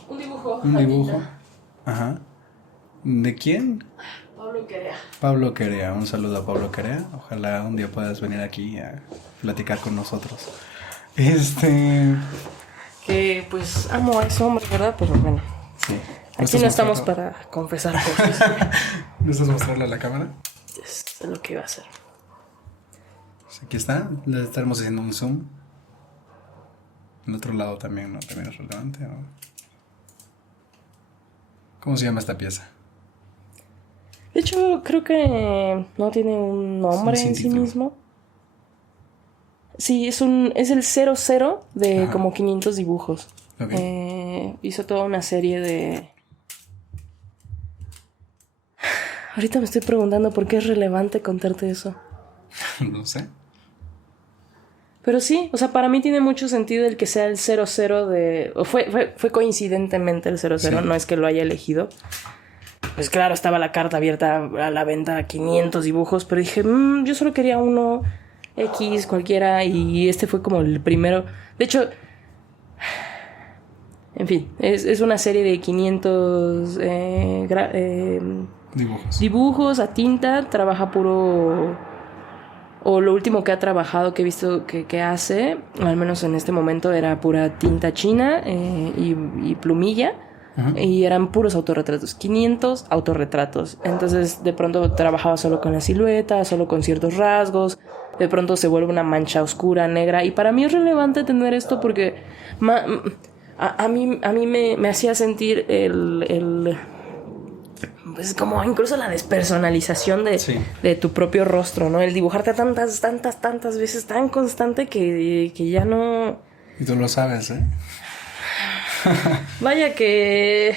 Un dibujo. Un dibujo. Ajá. ¿De quién? Pablo Querea. Un saludo a Pablo Querea. Ojalá un día puedas venir aquí a platicar con nosotros. Que pues amo a ese hombre, ¿verdad? Pero bueno. Sí. Aquí no estamos para confesar cosas. ¿No estás mostrarle a la cámara? Es lo que iba a hacer. Pues aquí está. Le estaremos haciendo un zoom. El otro lado también, ¿no? También es relevante, ¿no? ¿Cómo se llama esta pieza? De hecho, creo que no tiene un nombre en sí mismo. Sí, es el 00 de Ajá. como 500 dibujos. Okay. Hizo toda una serie de... Ahorita me estoy preguntando por qué es relevante contarte eso. No sé. Pero sí, o sea, para mí tiene mucho sentido el que sea el 00 de... O fue coincidentemente el 00, sí. No es que lo haya elegido. Pues claro, estaba la carta abierta a la venta, 500 dibujos, pero dije, yo solo quería uno... X, cualquiera, y este fue como el primero. De hecho, en fin, es una serie de 500 dibujos a tinta. Trabaja puro, o lo último que ha trabajado, que he visto que hace, al menos en este momento, era pura tinta china y plumilla. Uh-huh. Y eran puros autorretratos, 500 autorretratos. Entonces de pronto trabajaba solo con la silueta, solo con ciertos rasgos. De pronto se vuelve una mancha oscura, negra. Y para mí es relevante tener esto porque a mí me hacía sentir pues como incluso la despersonalización de tu propio rostro, ¿no? El dibujarte tantas veces tan constante que ya no... Y tú lo sabes, ¿eh? Vaya que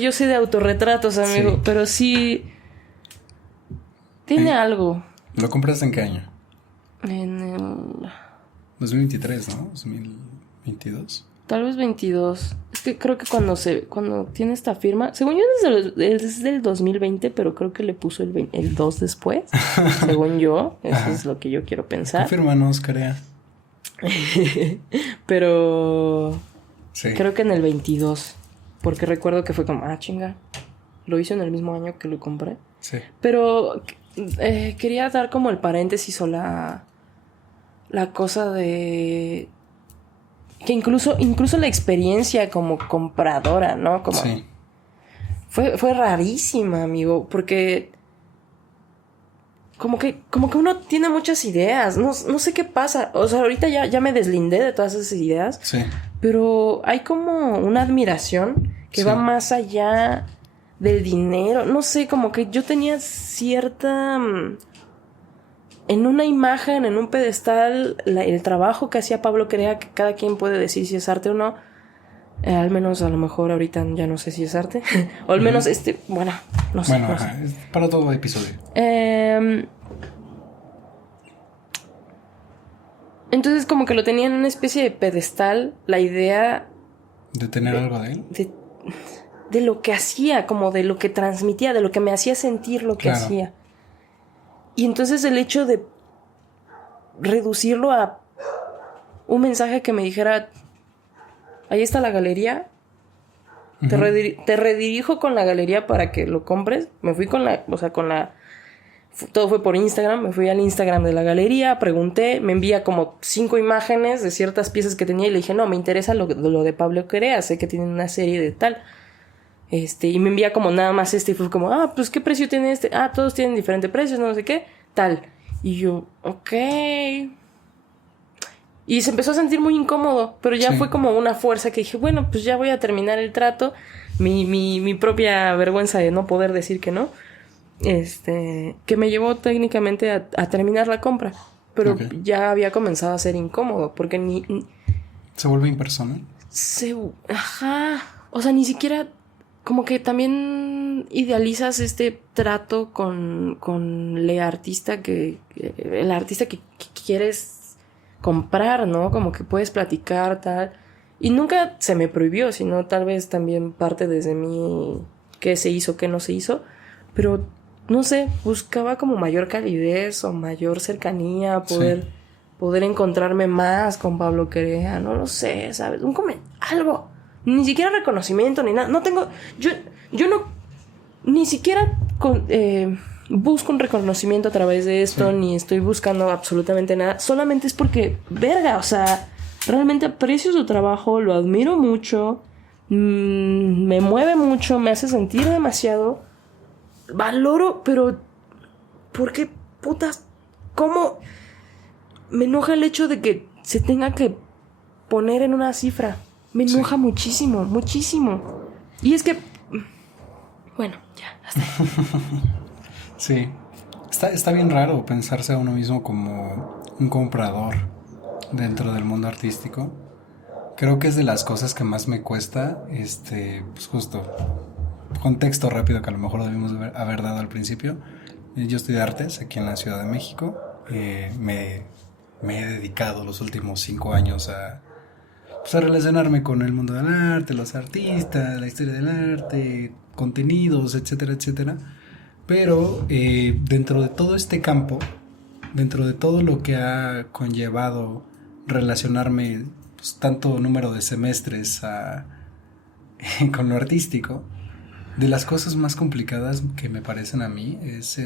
yo sé de autorretratos, amigo, sí. Pero sí tiene algo. ¿Lo compraste en qué año? En el 2023, ¿no? 2022. Tal vez 22. Es que creo que cuando tiene esta firma, según yo es del 2020, pero creo que le puso el 2 después. Según yo, eso es lo que yo quiero pensar. Confírmanos, Carea. Pero sí. Creo que en el 22, porque recuerdo que fue como, chinga, lo hice en el mismo año que lo compré. Sí. Pero quería dar como el paréntesis o la cosa de que incluso la experiencia como compradora, ¿no? Como sí. Fue rarísima, amigo, porque como que uno tiene muchas ideas, no sé qué pasa. O sea, ahorita ya me deslindé de todas esas ideas. Sí. Pero hay como una admiración que va más allá del dinero. No sé, como que yo tenía cierta... En una imagen, en un pedestal, el trabajo que hacía Pablo Querea, que cada quien puede decir si es arte o no. Al menos, a lo mejor, ahorita ya no sé si es arte. O al menos, bueno, no sé. Bueno, no sé. Para todo episodio. Entonces como que lo tenía en una especie de pedestal, la idea ¿De tener algo de él? de lo que hacía, como de lo que transmitía, de lo que me hacía sentir lo que Claro. hacía. Y entonces el hecho de reducirlo a un mensaje que me dijera, ahí está la galería, te redirijo con la galería para que lo compres. Me fui con la, o sea, todo fue por Instagram, me fui al Instagram de la galería, pregunté, me envía como 5 imágenes de ciertas piezas que tenía y le dije, no, me interesa lo de Pablo Querea, sé que tienen una serie de tal. Y me envía como nada más y fue como, pues ¿qué precio tiene este? Todos tienen diferentes precios, no sé qué, tal. Y yo, ok. Y se empezó a sentir muy incómodo, pero ya fue como una fuerza que dije, bueno, pues ya voy a terminar el trato. Mi propia vergüenza de no poder decir que no. Que me llevó técnicamente a terminar la compra. Pero ya había comenzado a ser incómodo, porque ¿Se vuelve impersonal? Ajá. O sea, ni siquiera... Como que también idealizas este trato con el artista que quieres comprar, ¿no? Como que puedes platicar, tal. Y nunca se me prohibió, sino tal vez también parte desde mí qué se hizo, qué no se hizo. Pero, no sé, buscaba como mayor calidez o mayor cercanía, poder encontrarme más con Pablo Querea, no lo sé, ¿sabes? Algo. Ni siquiera reconocimiento ni nada. No tengo... Yo no... Ni siquiera busco un reconocimiento a través de esto. Ni estoy buscando absolutamente nada. Solamente es porque... Verga, o sea... Realmente aprecio su trabajo. Lo admiro mucho. Me mueve mucho. Me hace sentir demasiado. Valoro, pero... ¿Por qué putas? ¿Cómo? Me enoja el hecho de que se tenga que poner en una cifra. Me enoja muchísimo, muchísimo. Y es que... Bueno, ya, hasta ahí. Sí. Está bien raro pensarse a uno mismo como un comprador dentro del mundo artístico. Creo que es de las cosas que más me cuesta, pues justo, contexto rápido que a lo mejor debimos haber dado al principio. Yo estudié artes aquí en la Ciudad de México. Me he dedicado los últimos 5 años pues a relacionarme con el mundo del arte, los artistas, la historia del arte, contenidos, etcétera, etcétera. Pero dentro de todo este campo, dentro de todo lo que ha conllevado relacionarme pues, tanto número de semestres con lo artístico, de las cosas más complicadas que me parecen a mí es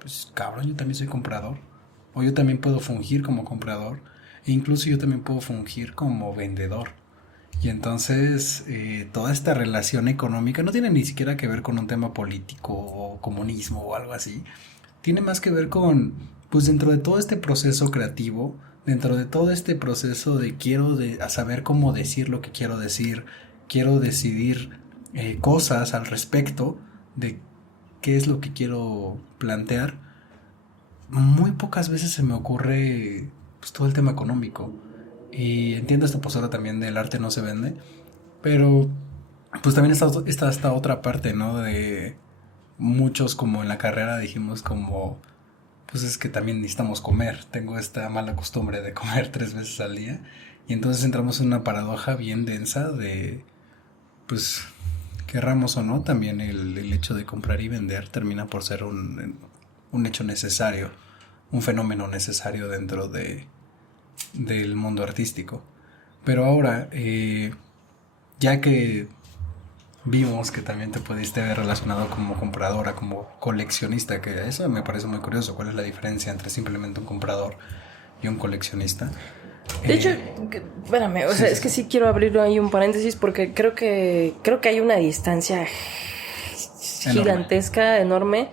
pues cabrón, yo también soy comprador, o yo también puedo fungir como comprador, e incluso yo también puedo fungir como vendedor. Y entonces toda esta relación económica no tiene ni siquiera que ver con un tema político o comunismo o algo así. Tiene más que ver con, pues dentro de todo este proceso creativo, dentro de todo este proceso de a saber cómo decir lo que quiero decidir cosas al respecto de qué es lo que quiero plantear. Muy pocas veces se me ocurre pues, todo el tema económico. Y entiendo esta postura también del arte no se vende, pero pues también está esta otra parte, ¿no? De muchos como en la carrera dijimos como, pues es que también necesitamos comer. Tengo esta mala costumbre de comer 3 veces al día. Y entonces entramos en una paradoja bien densa de, pues, querramos o no, también el hecho de comprar y vender termina por ser un hecho necesario, un fenómeno necesario dentro del mundo artístico. Pero ahora, ya que vimos que también te pudiste ver relacionado como compradora, como coleccionista, que eso me parece muy curioso. ¿Cuál es la diferencia entre simplemente un comprador y un coleccionista? De hecho, espérame, o sea, es que sí quiero abrir ahí un paréntesis porque creo que hay una distancia gigantesca, enorme,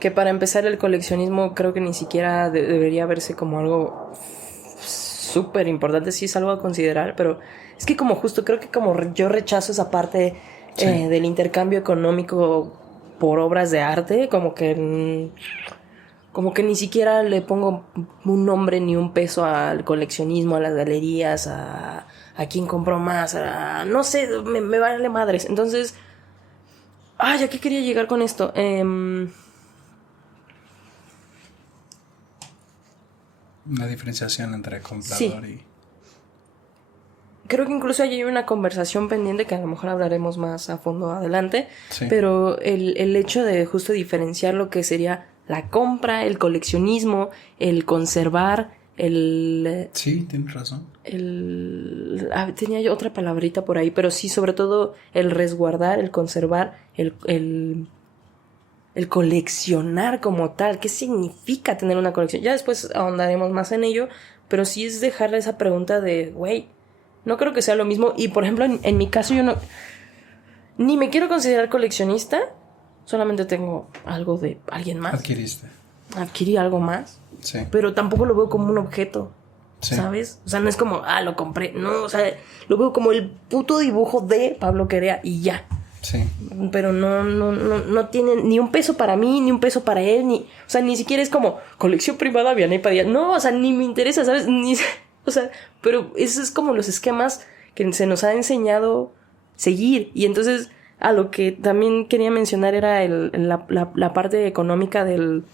que para empezar el coleccionismo creo que ni siquiera debería verse como algo súper importante, sí es algo a considerar, pero es que como justo creo que como yo rechazo esa parte del intercambio económico por obras de arte, como que ni siquiera le pongo un nombre ni un peso al coleccionismo, a las galerías, a quién compró más, no sé, me vale madres. Entonces, ¿a qué quería llegar con esto? Una diferenciación entre comprador Sí. y... Creo que incluso ahí hay una conversación pendiente que a lo mejor hablaremos más a fondo adelante, Sí. pero el hecho de justo diferenciar lo que sería la compra, el coleccionismo, el conservar, Sí, tienes razón. tenía yo otra palabrita por ahí, pero sí, sobre todo el resguardar, el conservar, el coleccionar como tal. ¿Qué significa tener una colección? Ya después ahondaremos más en ello, pero sí es dejarle esa pregunta de, güey, no creo que sea lo mismo. Y por ejemplo, en mi caso yo no... Ni me quiero considerar coleccionista, solamente tengo algo de alguien más. Adquirí algo más. Sí. Pero tampoco lo veo como un objeto, Sí. ¿sabes? O sea, no es como, lo compré. No, o sea, lo veo como el puto dibujo de Pablo Querea y ya. Sí. Pero no tiene ni un peso para mí, ni un peso para él, o sea, ni siquiera es como colección privada Vianney Padilla. No, o sea, ni me interesa, ¿sabes? O sea, pero eso es como los esquemas que se nos ha enseñado seguir. Y entonces, a lo que también quería mencionar era la parte económica del...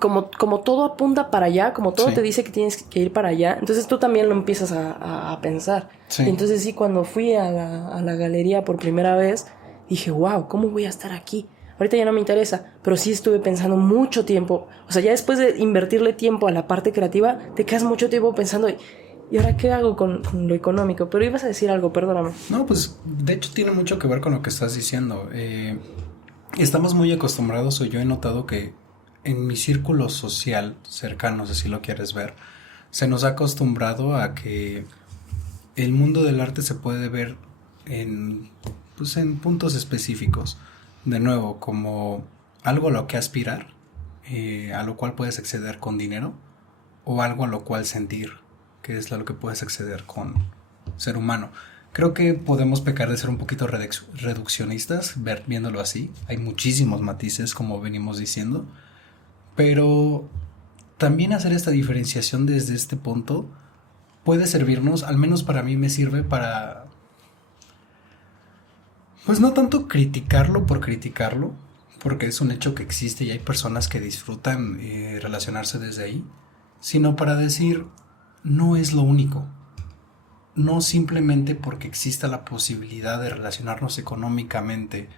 Como todo apunta para allá, como todo te dice que tienes que ir para allá, entonces tú también lo empiezas a pensar. Sí. Y entonces sí, cuando fui a la galería por primera vez, dije, wow, ¿cómo voy a estar aquí? Ahorita ya no me interesa, pero sí estuve pensando mucho tiempo. O sea, ya después de invertirle tiempo a la parte creativa, te quedas mucho tiempo pensando, ¿y ahora qué hago con lo económico? Pero ibas a decir algo, perdóname. No, pues de hecho tiene mucho que ver con lo que estás diciendo. Estamos muy acostumbrados, o yo he notado que en mi círculo social cercano, si así lo quieres ver, se nos ha acostumbrado a que el mundo del arte se puede ver en puntos específicos. De nuevo, como algo a lo que aspirar, a lo cual puedes acceder con dinero, o algo a lo cual sentir, que es a lo que puedes acceder con ser humano. Creo que podemos pecar de ser un poquito reduccionistas, viéndolo así. Hay muchísimos matices, como venimos diciendo, pero también hacer esta diferenciación desde este punto puede servirnos, al menos para mí me sirve para, pues no tanto criticarlo por criticarlo, porque es un hecho que existe y hay personas que disfrutan relacionarse desde ahí, sino para decir, no es lo único. No simplemente porque exista la posibilidad de relacionarnos económicamente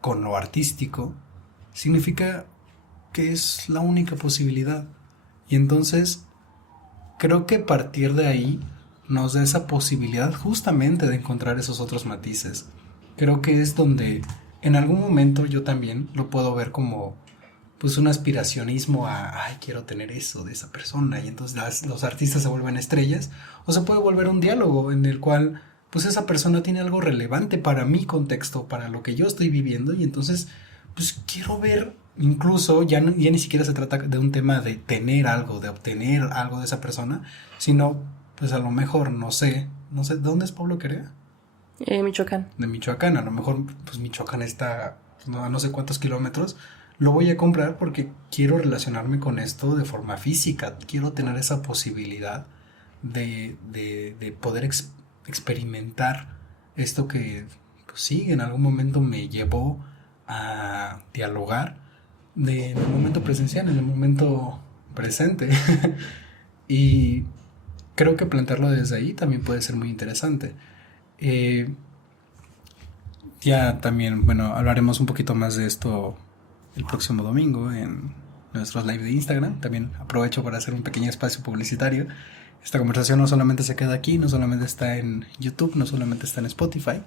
con lo artístico, significa que es la única posibilidad. Y entonces, creo que partir de ahí nos da esa posibilidad justamente de encontrar esos otros matices. Creo que es donde en algún momento yo también lo puedo ver como pues un aspiracionismo a, ay, quiero tener eso de esa persona, y entonces los artistas se vuelven estrellas, o se puede volver un diálogo en el cual pues esa persona tiene algo relevante para mi contexto, para lo que yo estoy viviendo, y entonces pues quiero ver, incluso ya ni siquiera se trata de un tema de tener algo, de obtener algo de esa persona, sino pues a lo mejor, no sé, ¿de dónde es Pablo Querea? Michoacán. De Michoacán, a lo mejor pues Michoacán está a no sé cuántos kilómetros. Lo voy a comprar porque quiero relacionarme con esto de forma física. Quiero tener esa posibilidad de poder experimentar esto que, pues sí, en algún momento me llevó a dialogar en el momento presencial, en el momento presente. Y creo que plantearlo desde ahí también puede ser muy interesante. Ya también, bueno, hablaremos un poquito más de esto el próximo domingo en nuestros live de Instagram. También aprovecho para hacer un pequeño espacio publicitario. Esta conversación no solamente se queda aquí, no solamente está en YouTube, no solamente está en Spotify.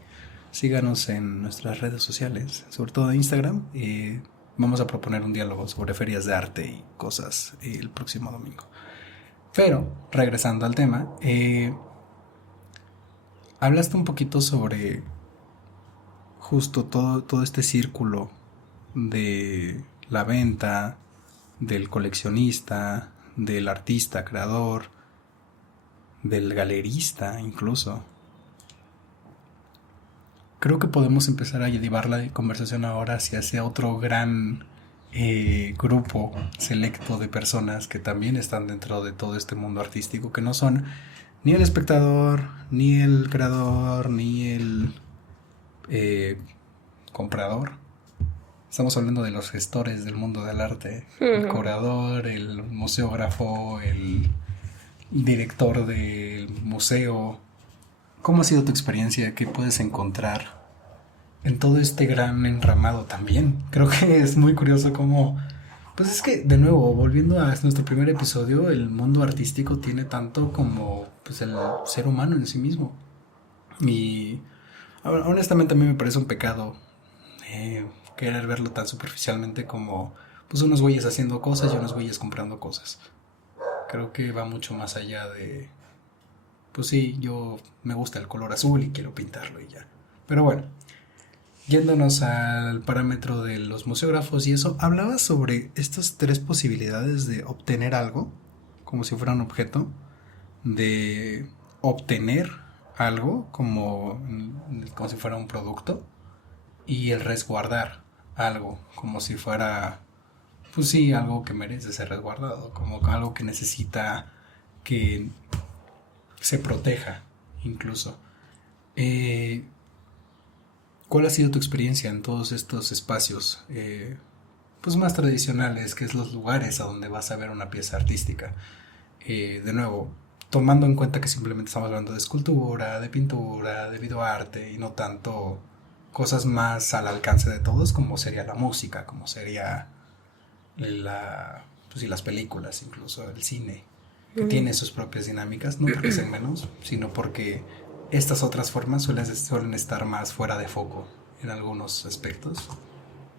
Síganos en nuestras redes sociales, sobre todo en Instagram. Vamos a proponer un diálogo sobre ferias de arte y cosas el próximo domingo. Pero, regresando al tema, hablaste un poquito sobre justo todo este círculo de la venta, del coleccionista, del artista, creador, del galerista incluso. Creo que podemos empezar a llevar la conversación ahora hacia otro gran grupo selecto de personas que también están dentro de todo este mundo artístico, que no son ni el espectador, ni el creador, ni el comprador, Estamos hablando de los gestores del mundo del arte. El curador, el museógrafo, el director del museo. ¿Cómo ha sido tu experiencia? ¿Qué puedes encontrar en todo este gran enramado también? Creo que es muy curioso cómo... Pues es que, de nuevo, volviendo a nuestro primer episodio, el mundo artístico tiene tanto como pues, el ser humano en sí mismo. Y honestamente a mí me parece un pecado querer verlo tan superficialmente como pues unos güeyes haciendo cosas y unos güeyes comprando cosas. Creo que va mucho más allá de... Pues sí, yo me gusta el color azul y quiero pintarlo y ya. Pero bueno, yéndonos al parámetro de los museógrafos y eso, hablabas sobre estas 3 posibilidades de obtener algo, como si fuera un objeto, de obtener algo, como si fuera un producto, y el resguardar algo, como si fuera, pues sí, algo que merece ser resguardado, como algo que necesita que se proteja, incluso. ¿Cuál ha sido tu experiencia en todos estos espacios pues más tradicionales, que es los lugares a donde vas a ver una pieza artística? De nuevo, tomando en cuenta que simplemente estamos hablando de escultura, de pintura, de videoarte y no tanto cosas más al alcance de todos como sería la música, como sería pues, y las películas, incluso el cine, que tiene sus propias dinámicas, no porque sean menos, sino porque estas otras formas suelen estar más fuera de foco en algunos aspectos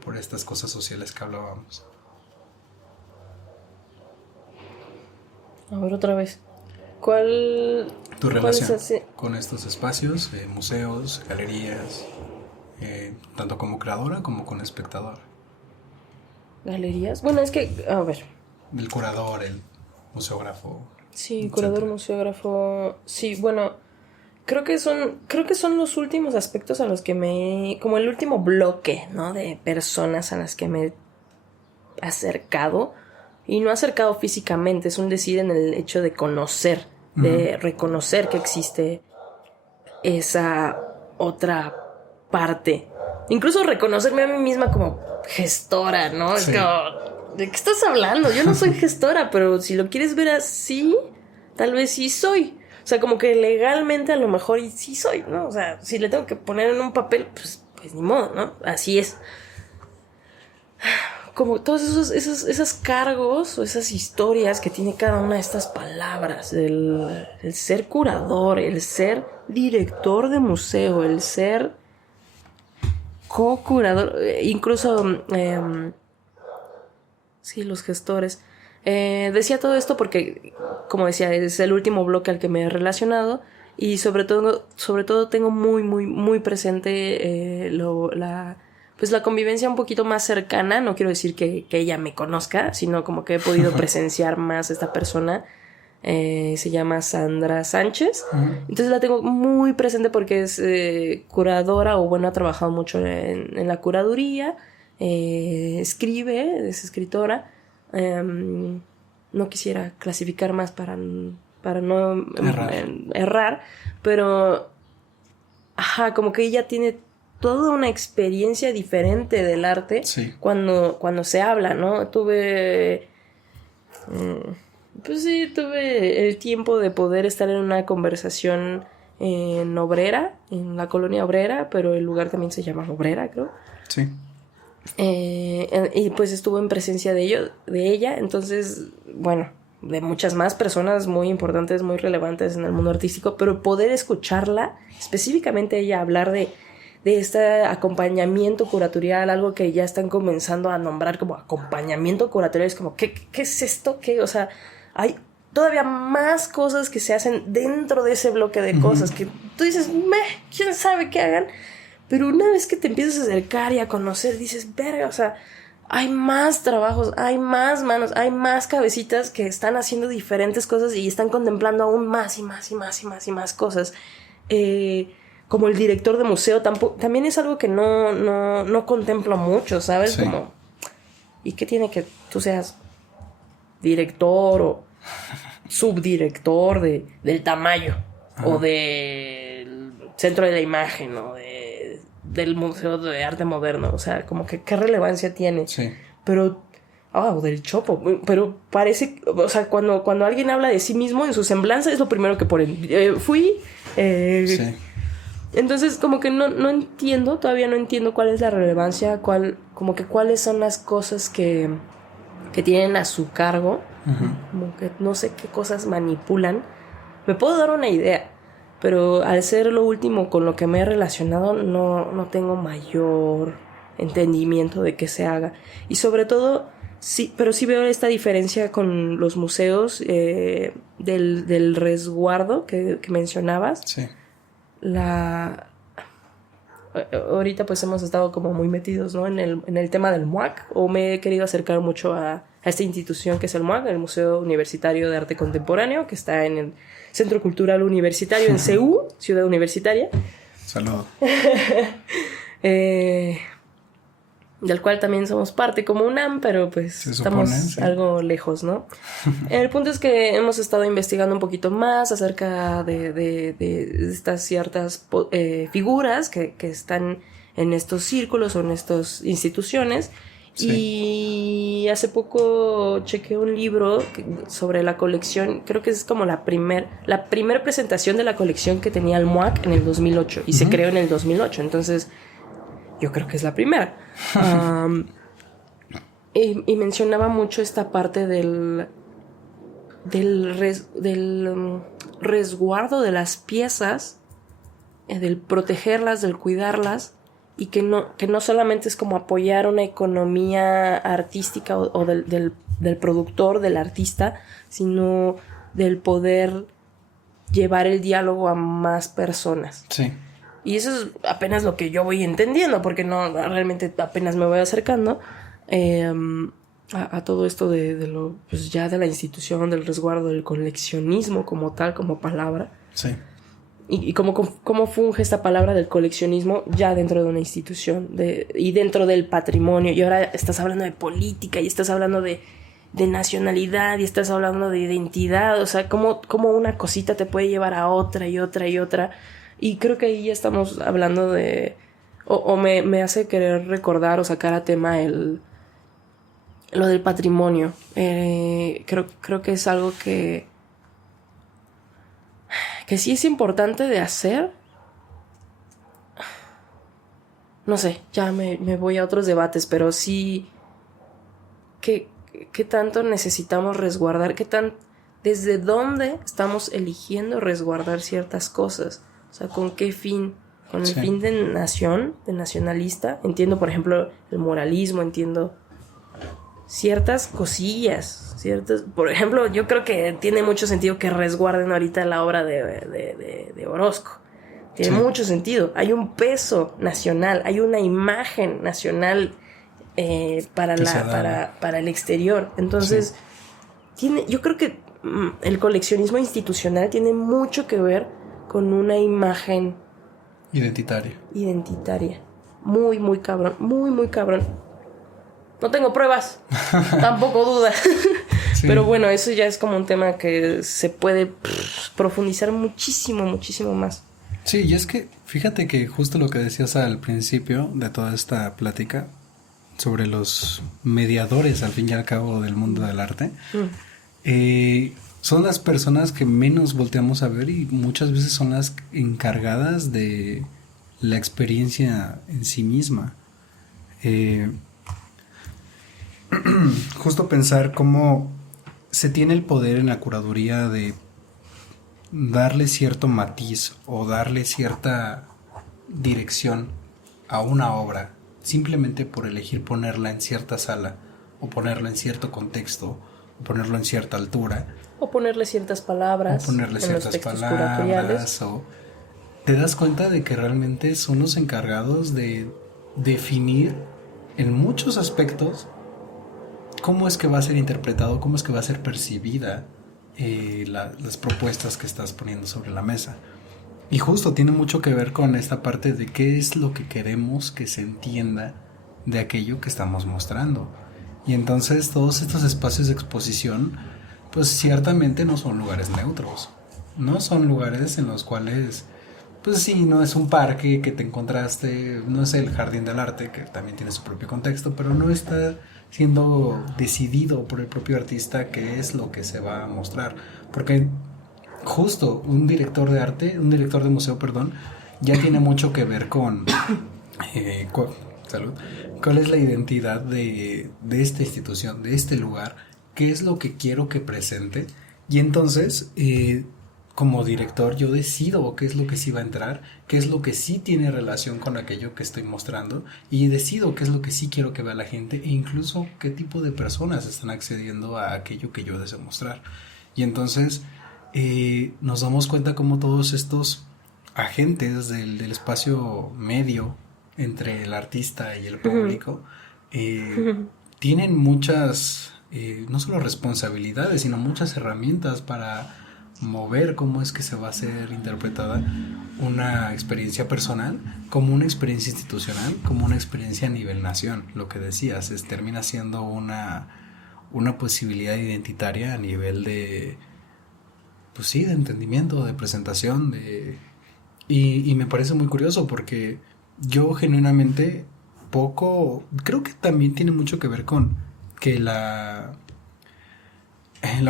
por estas cosas sociales que hablábamos. A ver, otra vez. ¿Cuál... ¿Tu relación con estos espacios, museos, galerías, tanto como creadora como con espectador? ¿Galerías? Bueno, es que, a ver. El curador, el museógrafo. Sí, etcétera. curador, museógrafo. Sí, bueno, creo que son los últimos aspectos a los que como el último bloque, ¿no? De personas a las que me he acercado. Y no acercado físicamente, es un decir en el hecho de conocer, de reconocer que existe esa otra parte. Incluso reconocerme a mí misma como gestora, ¿no? Sí. Es como, ¿de qué estás hablando? Yo no soy gestora, pero si lo quieres ver así, tal vez sí soy. O sea, como que legalmente a lo mejor sí soy, ¿no? O sea, si le tengo que poner en un papel, pues ni modo, ¿no? Así es. Como todos esos cargos o esas historias que tiene cada una de estas palabras, el ser curador, el ser director de museo, el ser co-curador, incluso sí, los gestores. Decía todo esto porque, como decía, es el último bloque al que me he relacionado y sobre todo tengo muy, muy, muy presente la convivencia un poquito más cercana. No quiero decir que ella me conozca, sino como que he podido presenciar más a esta persona. Se llama Sandra Sánchez. Entonces la tengo muy presente porque es curadora, o bueno, ha trabajado mucho en la curaduría, escribe, es escritora. No quisiera clasificar más para no errar, pero como que ella tiene toda una experiencia diferente del arte. Sí. Cuando se habla, ¿no? Tuve el tiempo de poder estar en una conversación en Obrera, en la colonia Obrera, pero el lugar también se llama Obrera, creo. Sí. Y pues estuvo en presencia de ella, entonces, bueno, de muchas más personas muy importantes, muy relevantes en el mundo artístico, pero poder escucharla, específicamente ella hablar de este acompañamiento curatorial, algo que ya están comenzando a nombrar como acompañamiento curatorial, es como, ¿qué es esto? ¿Qué? O sea, hay todavía más cosas que se hacen dentro de ese bloque de cosas que tú dices, ¿quién sabe qué hagan? Pero una vez que te empiezas a acercar y a conocer, dices, verga, o sea, hay más trabajos, hay más manos, hay más cabecitas que están haciendo diferentes cosas y están contemplando aún más y más y más y más y más cosas. Como el director de museo, también es algo que no contemplo mucho, ¿sabes? Sí. Como, ¿y qué tiene que tú seas director o subdirector del Tamayo? Ajá. O del centro de la imagen, o de del Museo de Arte Moderno, o sea, como que qué relevancia tiene. Sí. Pero, o del Chopo, pero parece, o sea, cuando alguien habla de sí mismo en su semblanza es lo primero que ponen. Sí. Entonces, como que no entiendo, todavía no entiendo cuál es la relevancia, como que cuáles son las cosas que tienen a su cargo, como que no sé qué cosas manipulan. Me puedo dar una idea, pero al ser lo último con lo que me he relacionado, no tengo mayor entendimiento de qué se haga. Y sobre todo, sí, pero sí veo esta diferencia con los museos del resguardo que mencionabas. Sí. Ahorita pues hemos estado como muy metidos, ¿no? en el tema del MUAC, o me he querido acercar mucho a esta institución que es el MUAC, el Museo Universitario de Arte Contemporáneo, que está en el Centro Cultural Universitario en CEU, Ciudad Universitaria. Saludos. Del cual también somos parte como UNAM, pero pues estamos algo lejos, ¿no? El punto es que hemos estado investigando un poquito más acerca de estas ciertas figuras que están en estos círculos o en estas instituciones. Sí. Y hace poco chequé un libro sobre la colección, creo que es como la primer presentación de la colección que tenía el MUAC en el 2008 y se creó en el 2008, entonces yo creo que es la primera. Y mencionaba mucho esta parte del resguardo de las piezas, del protegerlas, del cuidarlas, y que no solamente es como apoyar una economía artística o del productor, del artista, sino del poder llevar el diálogo a más personas. Sí. Y eso es apenas lo que yo voy entendiendo, porque no realmente apenas me voy acercando a todo esto de lo, pues ya de la institución, del resguardo, del coleccionismo como tal, como palabra. Sí. Y cómo funge esta palabra del coleccionismo ya dentro de una institución y dentro del patrimonio. Y ahora estás hablando de política y estás hablando de nacionalidad y estás hablando de identidad. O sea, cómo una cosita te puede llevar a otra y otra y otra. Y creo que ahí ya estamos hablando de... O me hace querer recordar o sacar a tema lo del patrimonio. Creo que es algo que sí es importante de hacer. No sé, ya me voy a otros debates, pero sí... ¿Qué tanto necesitamos resguardar? ¿Desde dónde estamos eligiendo resguardar ciertas cosas? O sea, ¿con qué fin? ¿Con el fin de nación, de nacionalista? Entiendo, por ejemplo, el moralismo, entiendo ciertas cosillas, por ejemplo, yo creo que tiene mucho sentido que resguarden ahorita la obra de Orozco. Tiene mucho sentido. Hay un peso nacional, hay una imagen nacional para el exterior. Entonces, yo creo que el coleccionismo institucional tiene mucho que ver con una imagen identitaria. Muy, muy cabrón. Muy, muy cabrón. No tengo pruebas. Tampoco duda. Pero bueno, eso ya es como un tema que se puede profundizar muchísimo, muchísimo más. Sí, y es que fíjate que justo lo que decías al principio de toda esta plática sobre los mediadores al fin y al cabo del mundo del arte, son las personas que menos volteamos a ver y muchas veces son las encargadas de la experiencia en sí misma. Justo pensar cómo se tiene el poder en la curaduría de darle cierto matiz o darle cierta dirección a una obra simplemente por elegir ponerla en cierta sala o ponerla en cierto contexto o ponerlo en cierta altura o ponerle ciertas palabras en los textos curatoriales. O te das cuenta de que realmente son los encargados de definir en muchos aspectos cómo es que va a ser interpretado, cómo es que va a ser percibida las propuestas que estás poniendo sobre la mesa. Y justo tiene mucho que ver con esta parte de qué es lo que queremos que se entienda de aquello que estamos mostrando. Y entonces todos estos espacios de exposición, pues ciertamente no son lugares neutros. No son lugares en los cuales pues sí, no es un parque que te encontraste, no es el jardín del arte, que también tiene su propio contexto, pero no está siendo decidido por el propio artista qué es lo que se va a mostrar. Porque justo un director de arte, un director de museo, perdón, ya tiene mucho que ver con eh, cu- salud, cuál es la identidad de esta institución, de este lugar, qué es lo que quiero que presente. Y entonces, como director, yo decido qué es lo que sí va a entrar, qué es lo que sí tiene relación con aquello que estoy mostrando, y decido qué es lo que sí quiero que vea la gente, e incluso qué tipo de personas están accediendo a aquello que yo deseo mostrar. Y entonces nos damos cuenta como todos estos agentes del espacio medio entre el artista y el público tienen muchas, no solo responsabilidades, sino muchas herramientas para mover cómo es que se va a ser interpretada una experiencia personal como una experiencia institucional, como una experiencia a nivel nación. Lo que decías, termina siendo una posibilidad identitaria a nivel de, pues sí, de entendimiento, de presentación, y me parece muy curioso porque yo genuinamente creo que también tiene mucho que ver con que la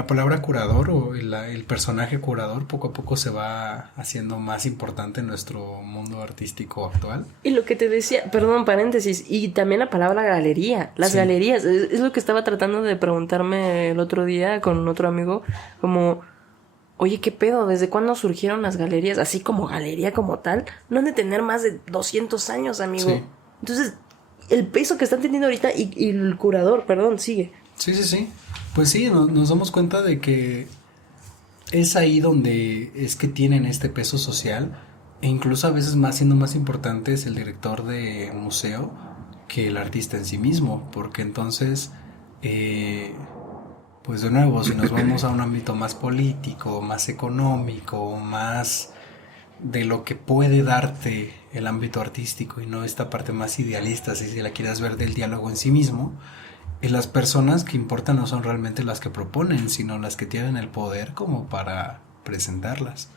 palabra curador o el personaje curador poco a poco se va haciendo más importante en nuestro mundo artístico actual. Y lo que te decía, perdón, paréntesis, y también la palabra galería, las Sí. galerías, es lo que estaba tratando de preguntarme el otro día con otro amigo, como, oye, ¿qué pedo? ¿Desde cuándo surgieron las galerías? Así como galería como tal, no han de tener más de 200 años, amigo. Sí. Entonces, el peso que están teniendo ahorita y el curador, perdón, sigue. Sí, sí, sí. Pues sí, nos damos cuenta de que es ahí donde es que tienen este peso social, e incluso a veces más siendo más importante es el director de museo que el artista en sí mismo, porque entonces, eh, pues de nuevo, si nos vamos a un ámbito más político, más económico, más de lo que puede darte el ámbito artístico y no esta parte más idealista, si la quieres ver, del diálogo en sí mismo, las personas que importan no son realmente las que proponen, sino las que tienen el poder como para presentarlas.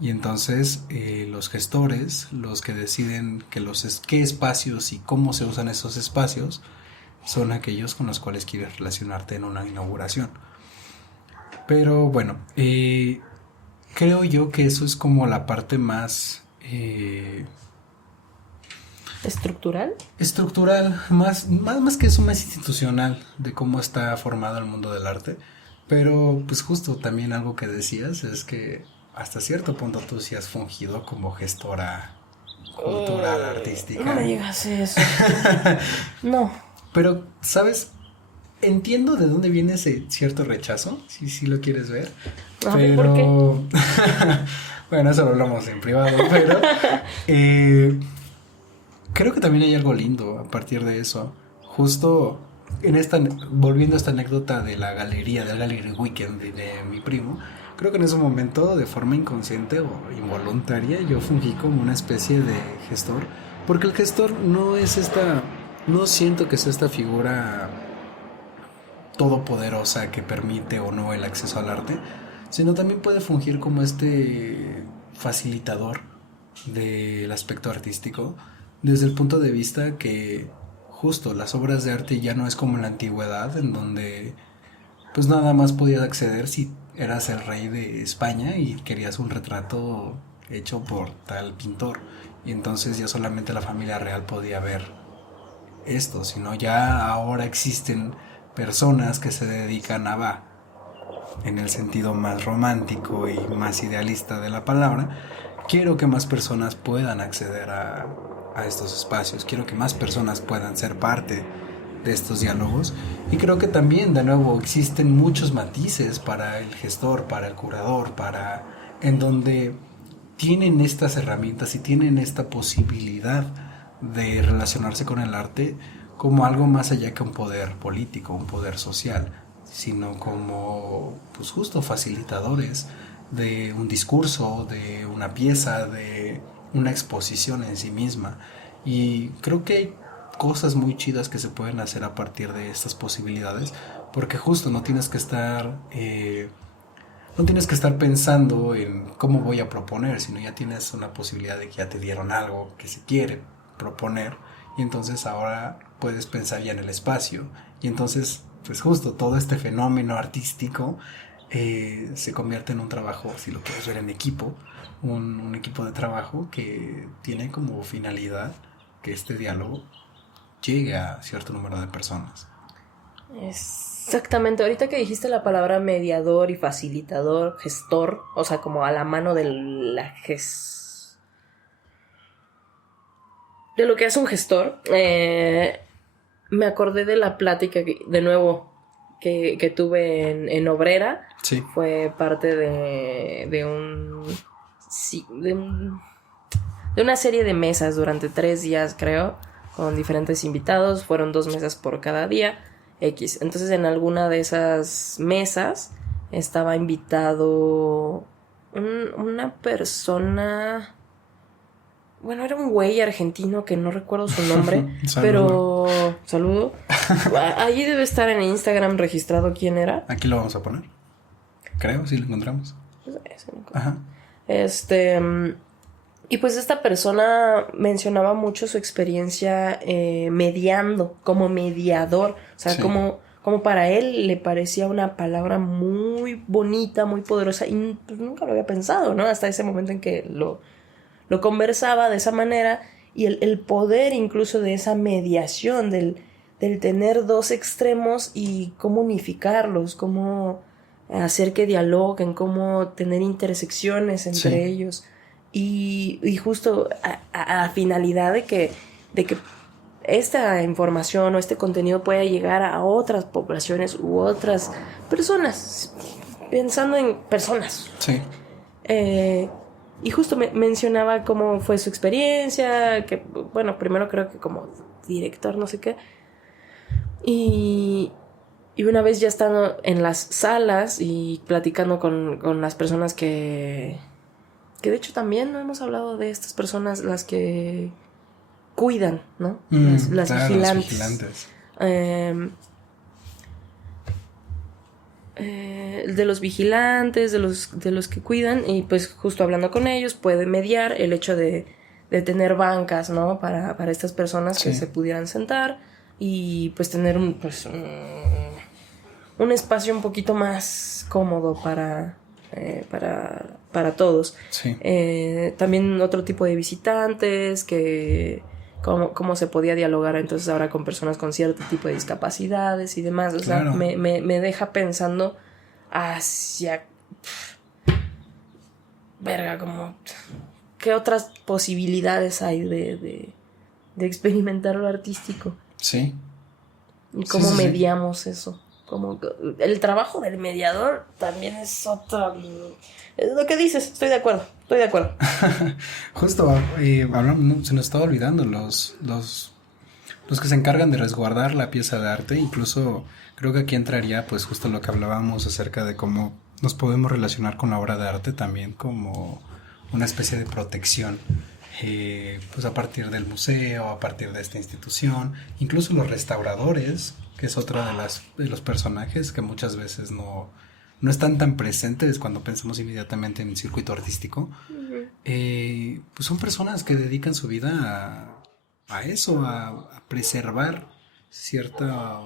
Y entonces los gestores, los que deciden qué espacios y cómo se usan esos espacios, son aquellos con los cuales quieres relacionarte en una inauguración. Pero bueno, creo yo que eso es como la parte más ¿Estructural? estructural, más que eso, más institucional de cómo está formado el mundo del arte. Pero pues justo también algo que decías es que hasta cierto punto tú sí has fungido como gestora cultural, artística. No me digas eso. No. Pero, ¿sabes? Entiendo de dónde viene ese cierto rechazo, si lo quieres ver. A ver, ¿por qué? Bueno, eso lo hablamos en privado, pero creo que también hay algo lindo a partir de eso. Justo volviendo a esta anécdota de la galería, del Gallery Weekend de mi primo, creo que en ese momento, de forma inconsciente o involuntaria, yo fungí como una especie de gestor, porque el gestor no siento que sea esta figura todopoderosa que permite o no el acceso al arte, sino también puede fungir como este facilitador del aspecto artístico, desde el punto de vista que justo las obras de arte ya no es como en la antigüedad, en donde pues nada más podías acceder si eras el rey de España y querías un retrato hecho por tal pintor, y entonces ya solamente la familia real podía ver esto, sino ya ahora existen personas que se dedican en el sentido más romántico y más idealista de la palabra, quiero que más personas puedan acceder a estos espacios, quiero que más personas puedan ser parte de estos diálogos, y creo que también de nuevo existen muchos matices para el gestor, para el curador, en donde tienen estas herramientas y tienen esta posibilidad de relacionarse con el arte como algo más allá que un poder político, un poder social, sino como pues justo facilitadores de un discurso, de una pieza, de una exposición en sí misma. Y creo que hay cosas muy chidas que se pueden hacer a partir de estas posibilidades, porque justo no tienes que estar no tienes que estar pensando en cómo voy a proponer, sino ya tienes una posibilidad de que ya te dieron algo que se quiere proponer, y entonces ahora puedes pensar ya en el espacio, y entonces pues justo todo este fenómeno artístico se convierte en un trabajo, si lo quieres ver en equipo, un equipo de trabajo que tiene como finalidad que este diálogo llegue a cierto número de personas. Exactamente, ahorita que dijiste la palabra mediador y facilitador, gestor, o sea, como a la mano de de lo que hace un gestor, me acordé de la plática de nuevo que tuve en Obrera. Sí. Fue parte de una serie de mesas durante 3 días, creo, con diferentes invitados. Fueron 2 mesas por cada día. X. Entonces, en alguna de esas mesas estaba invitado una persona. Bueno, era un güey argentino que no recuerdo su nombre, pero saludo. Allí debe estar en Instagram registrado quién era. Aquí lo vamos a poner. Creo, si lo encontramos. Ajá. Y pues esta persona mencionaba mucho su experiencia mediando, como mediador. O sea, sí. como para él le parecía una palabra muy bonita, muy poderosa. Y pues nunca lo había pensado, ¿no? Hasta ese momento en que lo conversaba de esa manera. Y el poder incluso de esa mediación, del tener 2 extremos y cómo unificarlos, cómo hacer que dialoguen, cómo tener intersecciones entre ellos. Y justo a finalidad de que esta información o este contenido pueda llegar a otras poblaciones u otras personas, pensando en personas. Sí. Y justo mencionaba cómo fue su experiencia, que bueno, primero creo que como director, no sé qué. Y una vez ya estando en las salas y platicando con las personas que de hecho también no hemos hablado de estas personas, las que cuidan, ¿no? Las claro, vigilantes. De los vigilantes, de los que cuidan, y pues justo hablando con ellos puede mediar el hecho de tener bancas, ¿no? Para estas personas que se pudieran sentar y pues tener un espacio un poquito más cómodo para todos. Sí. También otro tipo de visitantes, que cómo se podía dialogar entonces ahora con personas con cierto tipo de discapacidades y demás. O sea, me deja pensando hacia como qué otras posibilidades hay de experimentar lo artístico. Sí. Y cómo mediamos eso. Como el trabajo del mediador también es otra. Es lo que dices, estoy de acuerdo. Justo, hablando, se nos estaba olvidando los que se encargan de resguardar la pieza de arte. Incluso creo que aquí entraría pues justo lo que hablábamos acerca de cómo nos podemos relacionar con la obra de arte también como una especie de protección. Pues a partir del museo, a partir de esta institución, incluso los restauradores, que es otra de los personajes que muchas veces no están tan presentes cuando pensamos inmediatamente en el circuito artístico. Pues son personas que dedican su vida a eso, a preservar cierta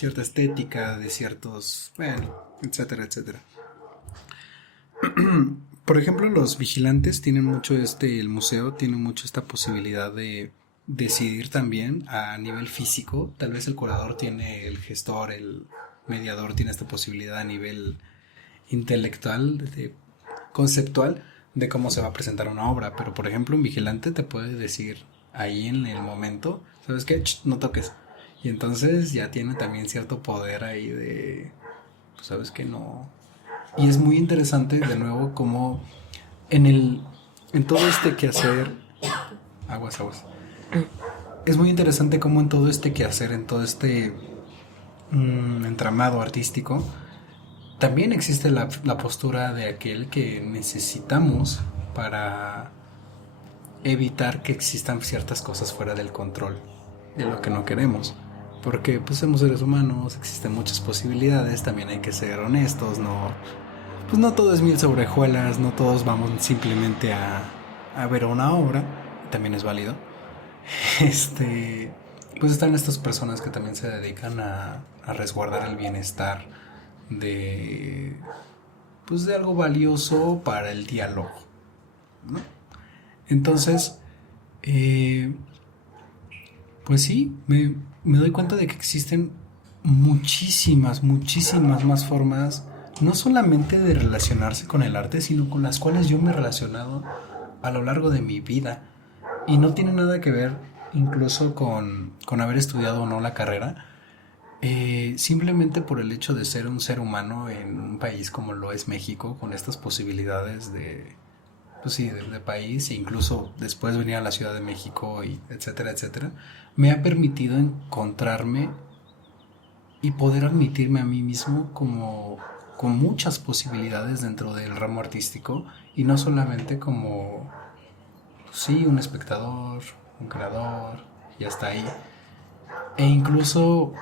estética de ciertos, etcétera, etcétera. Por ejemplo, los vigilantes tienen mucho el museo tiene mucho esta posibilidad de decidir también a nivel físico. Tal vez el curador tiene, el gestor, el mediador tiene esta posibilidad a nivel intelectual, conceptual, de cómo se va a presentar una obra. Pero por ejemplo, un vigilante te puede decir ahí en el momento, ¿sabes qué? No toques. Y entonces ya tiene también cierto poder ahí de, pues sabes que no. Y es muy interesante de nuevo como en todo este quehacer, aguas. Es muy interesante como en todo este quehacer, en todo este entramado artístico, también existe la postura de aquel que necesitamos para evitar que existan ciertas cosas fuera del control de lo que no queremos. Porque pues somos seres humanos, existen muchas posibilidades, también hay que ser honestos, no pues no todo es miel sobre hojuelas, no todos vamos simplemente a ver una obra, también es válido. Pues están estas personas que también se dedican a resguardar el bienestar de, pues de algo valioso para el diálogo, ¿no? Entonces, pues sí, me doy cuenta de que existen muchísimas más formas, no solamente de relacionarse con el arte, sino con las cuales yo me he relacionado a lo largo de mi vida. Y no tiene nada que ver incluso con haber estudiado o no la carrera, simplemente por el hecho de ser un ser humano en un país como lo es México, con estas posibilidades de, pues sí, de país, e incluso después venir a la Ciudad de México, y etcétera, etcétera, me ha permitido encontrarme y poder admitirme a mí mismo como con muchas posibilidades dentro del ramo artístico, y no solamente como, sí, un espectador, un creador, y hasta ahí. E incluso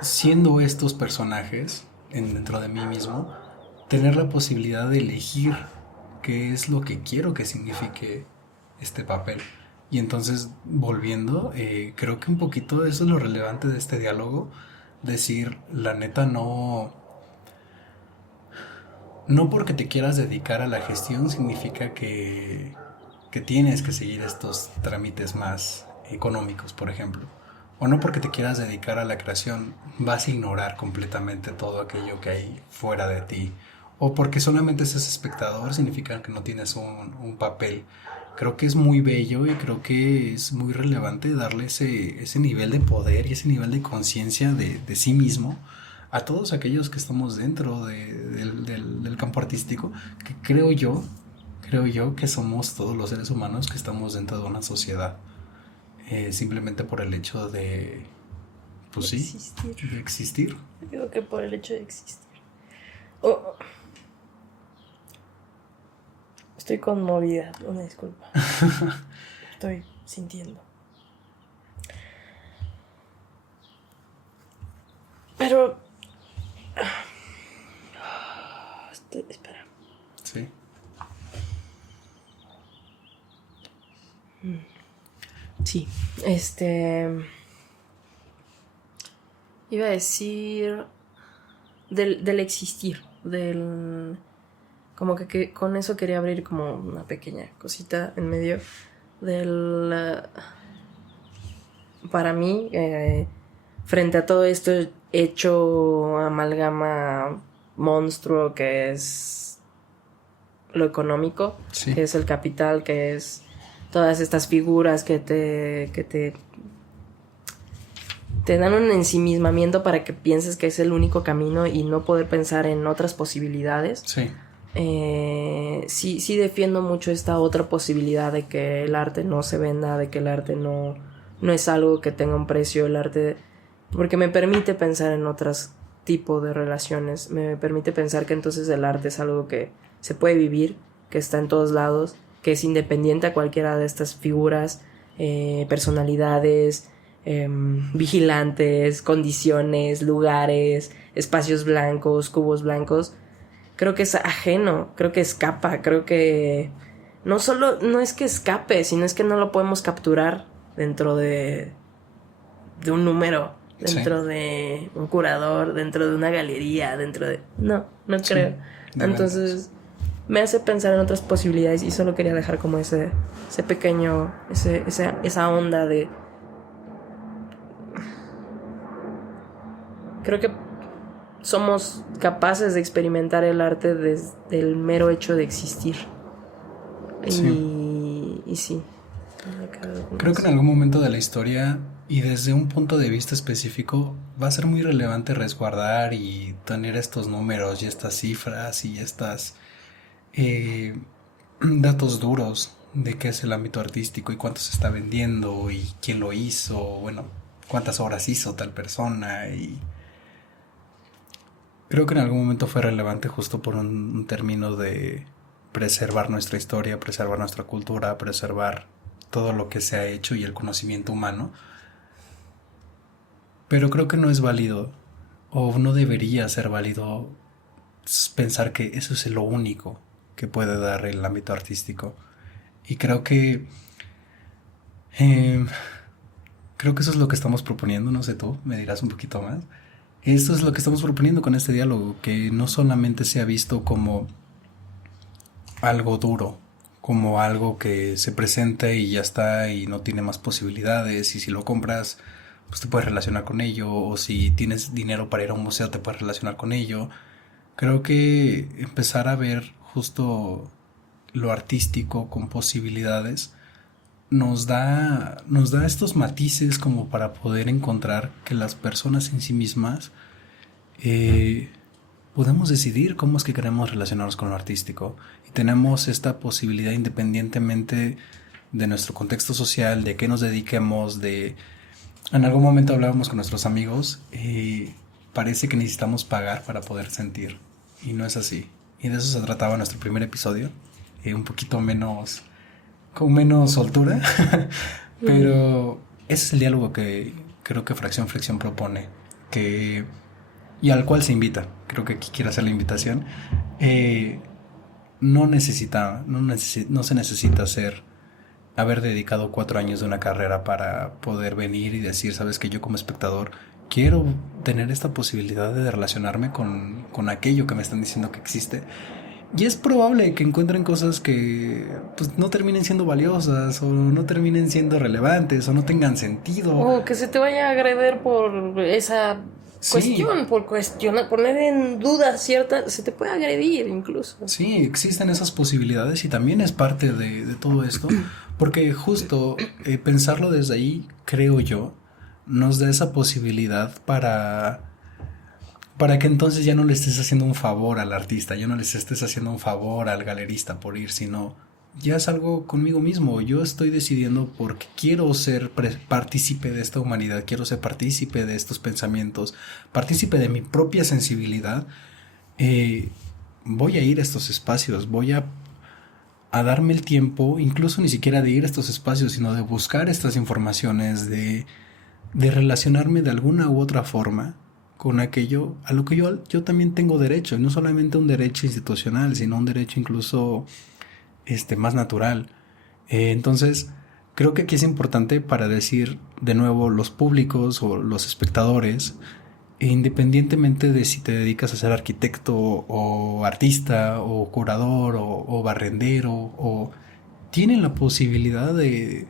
siendo estos personajes dentro de mí mismo, tener la posibilidad de elegir qué es lo que quiero que signifique este papel. Y entonces, volviendo, creo que un poquito eso es lo relevante de este diálogo. Decir, la neta, no porque te quieras dedicar a la gestión significa que tienes que seguir estos trámites más económicos, por ejemplo. O no porque te quieras dedicar a la creación vas a ignorar completamente todo aquello que hay fuera de ti. O porque solamente seas espectador significa que no tienes un papel. Creo que es muy bello y creo que es muy relevante darle ese nivel de poder y ese nivel de conciencia de sí mismo a todos aquellos que estamos dentro del campo artístico, que creo yo que somos todos los seres humanos que estamos dentro de una sociedad, simplemente por el hecho de, pues sí, existir. De existir. Digo que por el hecho de existir. Oh. Estoy conmovida, una disculpa. Estoy sintiendo. Pero... espera. Sí. Sí, iba a decir del existir, como que con eso quería abrir como una pequeña cosita en medio del... para mí, frente a todo esto hecho amalgama monstruo que es lo económico, Sí. que es el capital, que es todas estas figuras que te dan un ensimismamiento para que pienses que es el único camino y no poder pensar en otras posibilidades. Sí. Sí defiendo mucho esta otra posibilidad de que el arte no se venda, de que el arte no es algo que tenga un precio, el arte, porque me permite pensar en otros tipos de relaciones, me permite pensar que entonces el arte es algo que se puede vivir, que está en todos lados, que es independiente a cualquiera de estas figuras, personalidades, vigilantes, condiciones, lugares, espacios blancos, cubos blancos. Creo que es ajeno, creo que escapa, creo que no es que escape, sino es que no lo podemos capturar dentro de un número, dentro sí. de un curador, dentro de una galería, dentro de... No creo. Sí, entonces me hace pensar en otras posibilidades y solo quería dejar como ese pequeño, esa onda de... Creo que somos capaces de experimentar el arte desde el mero hecho de existir. Sí. Y sí. Creo que en algún momento de la historia y desde un punto de vista específico va a ser muy relevante resguardar y tener estos números y estas cifras y estas datos duros de qué es el ámbito artístico y cuánto se está vendiendo y quién lo hizo, bueno, cuántas obras hizo tal persona. Y creo que en algún momento fue relevante justo por un término de preservar nuestra historia, preservar nuestra cultura, preservar todo lo que se ha hecho y el conocimiento humano. Pero creo que no es válido o no debería ser válido pensar que eso es lo único que puede dar el ámbito artístico. Y eh, creo que eso es lo que estamos proponiendo, no sé tú, me dirás un poquito más. Esto es lo que estamos proponiendo con este diálogo, que no solamente sea visto como algo duro, como algo que se presenta y ya está y no tiene más posibilidades, y si lo compras pues te puedes relacionar con ello, o si tienes dinero para ir a un museo te puedes relacionar con ello. Creo que empezar a ver justo lo artístico con posibilidades nos da estos matices como para poder encontrar que las personas en sí mismas eh, podemos decidir cómo es que queremos relacionarnos con lo artístico, y tenemos esta posibilidad independientemente de nuestro contexto social, de qué nos dediquemos, de... En algún momento hablábamos con nuestros amigos y parece que necesitamos pagar para poder sentir, y no es así. Y de eso se trataba nuestro primer episodio, un poquito menos, con menos soltura, pero ese es el diálogo que creo que Fracción Flexión propone, que y al cual se invita. Creo que aquí quiero hacer la invitación. No se necesita haber dedicado 4 años de una carrera para poder venir y decir, sabes que yo como espectador quiero tener esta posibilidad de relacionarme con aquello que me están diciendo que existe. Y es probable que encuentren cosas que pues no terminen siendo valiosas, o no terminen siendo relevantes, o no tengan sentido. O que se te vaya a agredir por esa cuestión, sí. Por cuestionar, poner en duda cierta, se te puede agredir incluso. Sí, existen esas posibilidades y también es parte de todo esto, porque justo pensarlo desde ahí, creo yo, nos da esa posibilidad para que entonces ya no le estés haciendo un favor al artista, ya no les estés haciendo un favor al galerista por ir, sino ya es algo conmigo mismo. Yo estoy decidiendo porque quiero ser partícipe de esta humanidad, quiero ser partícipe de estos pensamientos, partícipe de mi propia sensibilidad. Voy a ir a estos espacios, voy a darme el tiempo, incluso ni siquiera de ir a estos espacios, sino de buscar estas informaciones, de relacionarme de alguna u otra forma con aquello a lo que yo también tengo derecho, no solamente un derecho institucional, sino un derecho incluso más natural. Entonces creo que aquí es importante para decir de nuevo los públicos o los espectadores, independientemente de si te dedicas a ser arquitecto o artista o curador o barrendero, o tienen la posibilidad de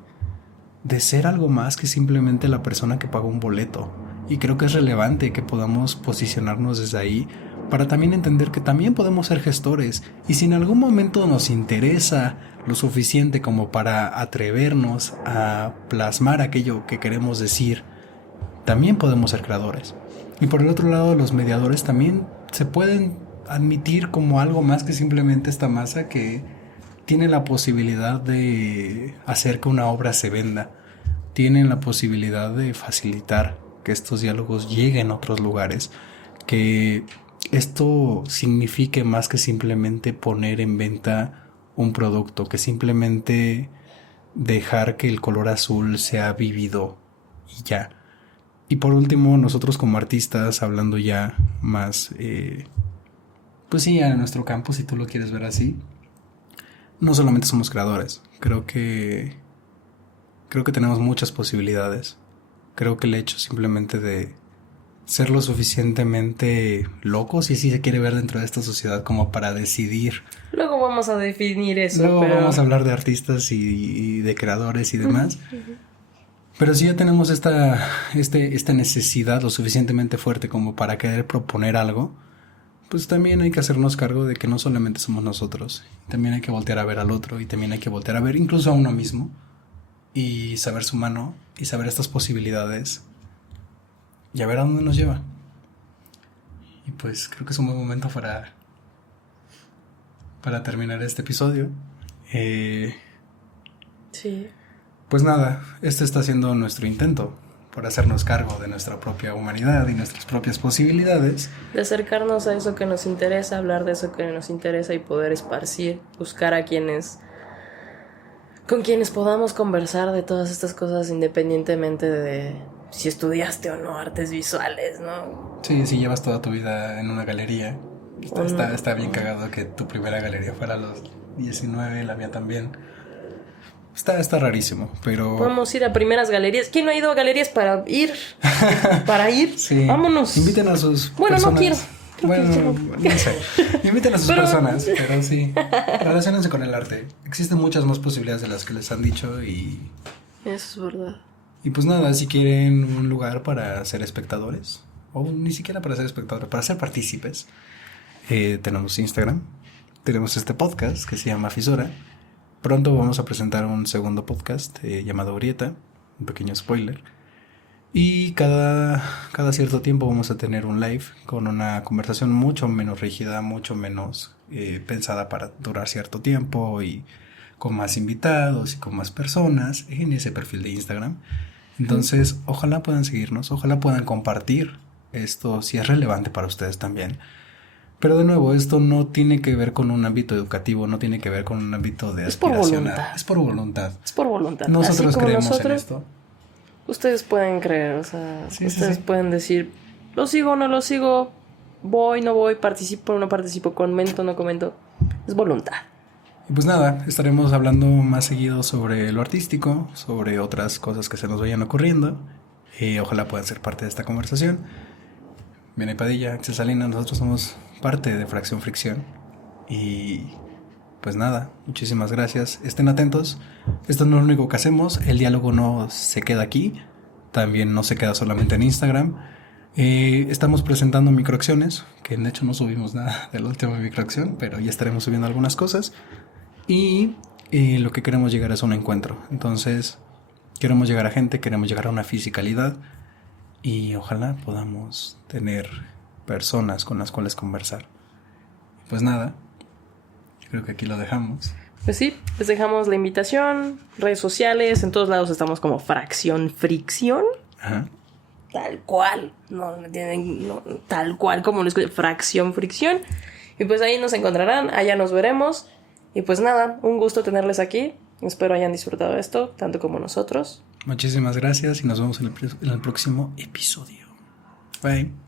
ser algo más que simplemente la persona que pagó un boleto. Y creo que es relevante que podamos posicionarnos desde ahí para también entender que también podemos ser gestores, y si en algún momento nos interesa lo suficiente como para atrevernos a plasmar aquello que queremos decir, también podemos ser creadores. Y por el otro lado, los mediadores también se pueden admitir como algo más que simplemente esta masa que tiene la posibilidad de hacer que una obra se venda, tienen la posibilidad de facilitar que estos diálogos lleguen a otros lugares, que esto signifique más que simplemente poner en venta un producto, que simplemente dejar que el color azul sea vivido y ya. Y por último, nosotros como artistas, hablando ya más, pues sí, a nuestro campo, si tú lo quieres ver así, no solamente somos creadores, creo que tenemos muchas posibilidades. Creo que el hecho simplemente de ser lo suficientemente locos, y así se quiere ver dentro de esta sociedad, como para decidir. Luego vamos a definir eso. Luego vamos a hablar de artistas y de creadores y demás. Pero si ya tenemos esta necesidad lo suficientemente fuerte como para querer proponer algo, pues también hay que hacernos cargo de que no solamente somos nosotros. También hay que voltear a ver al otro, y también hay que voltear a ver incluso a uno mismo, y saber su mano, y saber estas posibilidades, y a ver a dónde nos lleva. Y pues creo que es un buen momento para terminar este episodio. Sí. Pues nada, este está siendo nuestro intento por hacernos cargo de nuestra propia humanidad y nuestras propias posibilidades. De acercarnos a eso que nos interesa, hablar de eso que nos interesa y poder esparcir, buscar a con quienes podamos conversar de todas estas cosas, independientemente de si estudiaste o no artes visuales, ¿no? Sí, si llevas toda tu vida en una galería, Está bien cagado que tu primera galería fuera a los 19, la mía también. Está rarísimo, pero... Podemos ir a primeras galerías. ¿Quién no ha ido a galerías para ir? Para ir. Sí. Vámonos. Inviten a sus Bueno, personas. no quiero. Bueno, no sé. Inviten a sus personas, pero sí. Relaciónense con el arte. Existen muchas más posibilidades de las que les han dicho y... Eso es verdad. Y pues nada, si quieren un lugar para ser espectadores, o ni siquiera para ser espectadores, para ser partícipes, tenemos Instagram, tenemos este podcast que se llama Fisura. Pronto vamos a presentar un segundo podcast llamado Grieta, un pequeño spoiler. Y cada cierto tiempo vamos a tener un live con una conversación mucho menos rígida, mucho menos pensada para durar cierto tiempo y con más invitados y con más personas en ese perfil de Instagram. Entonces, ojalá puedan seguirnos, ojalá puedan compartir esto si es relevante para ustedes también. Pero de nuevo, esto no tiene que ver con un ámbito educativo, no tiene que ver con un ámbito de aspiración. Es por voluntad. Es por voluntad. Nosotros creemos en esto. Ustedes pueden creer, o sea, Sí, ustedes pueden decir, lo sigo o no lo sigo, voy, no voy, participo o no participo, comento o no comento. Es voluntad. Y pues nada, estaremos hablando más seguido sobre lo artístico, sobre otras cosas que se nos vayan ocurriendo. Ojalá puedan ser parte de esta conversación. Viene Padilla, Axel Salinas, nosotros somos parte de Fracción Fricción. Y pues nada, muchísimas gracias. Estén atentos. Esto no es lo único que hacemos. El diálogo no se queda aquí. También no se queda solamente en Instagram. Estamos presentando microacciones, que de hecho no subimos nada de la última microacción, pero ya estaremos subiendo algunas cosas. Y lo que queremos llegar es a un encuentro. Entonces, queremos llegar a gente, queremos llegar a una fisicalidad. Y ojalá podamos tener personas con las cuales conversar. Pues nada, yo creo que aquí lo dejamos. Pues sí, les dejamos la invitación, redes sociales, en todos lados estamos como Fracción Fricción. Ajá. Tal cual, tal cual como lo escuché, Fracción Fricción. Y pues ahí nos encontrarán, allá nos veremos. Y pues nada, un gusto tenerles aquí. Espero hayan disfrutado esto, tanto como nosotros. Muchísimas gracias y nos vemos en el próximo episodio. Bye.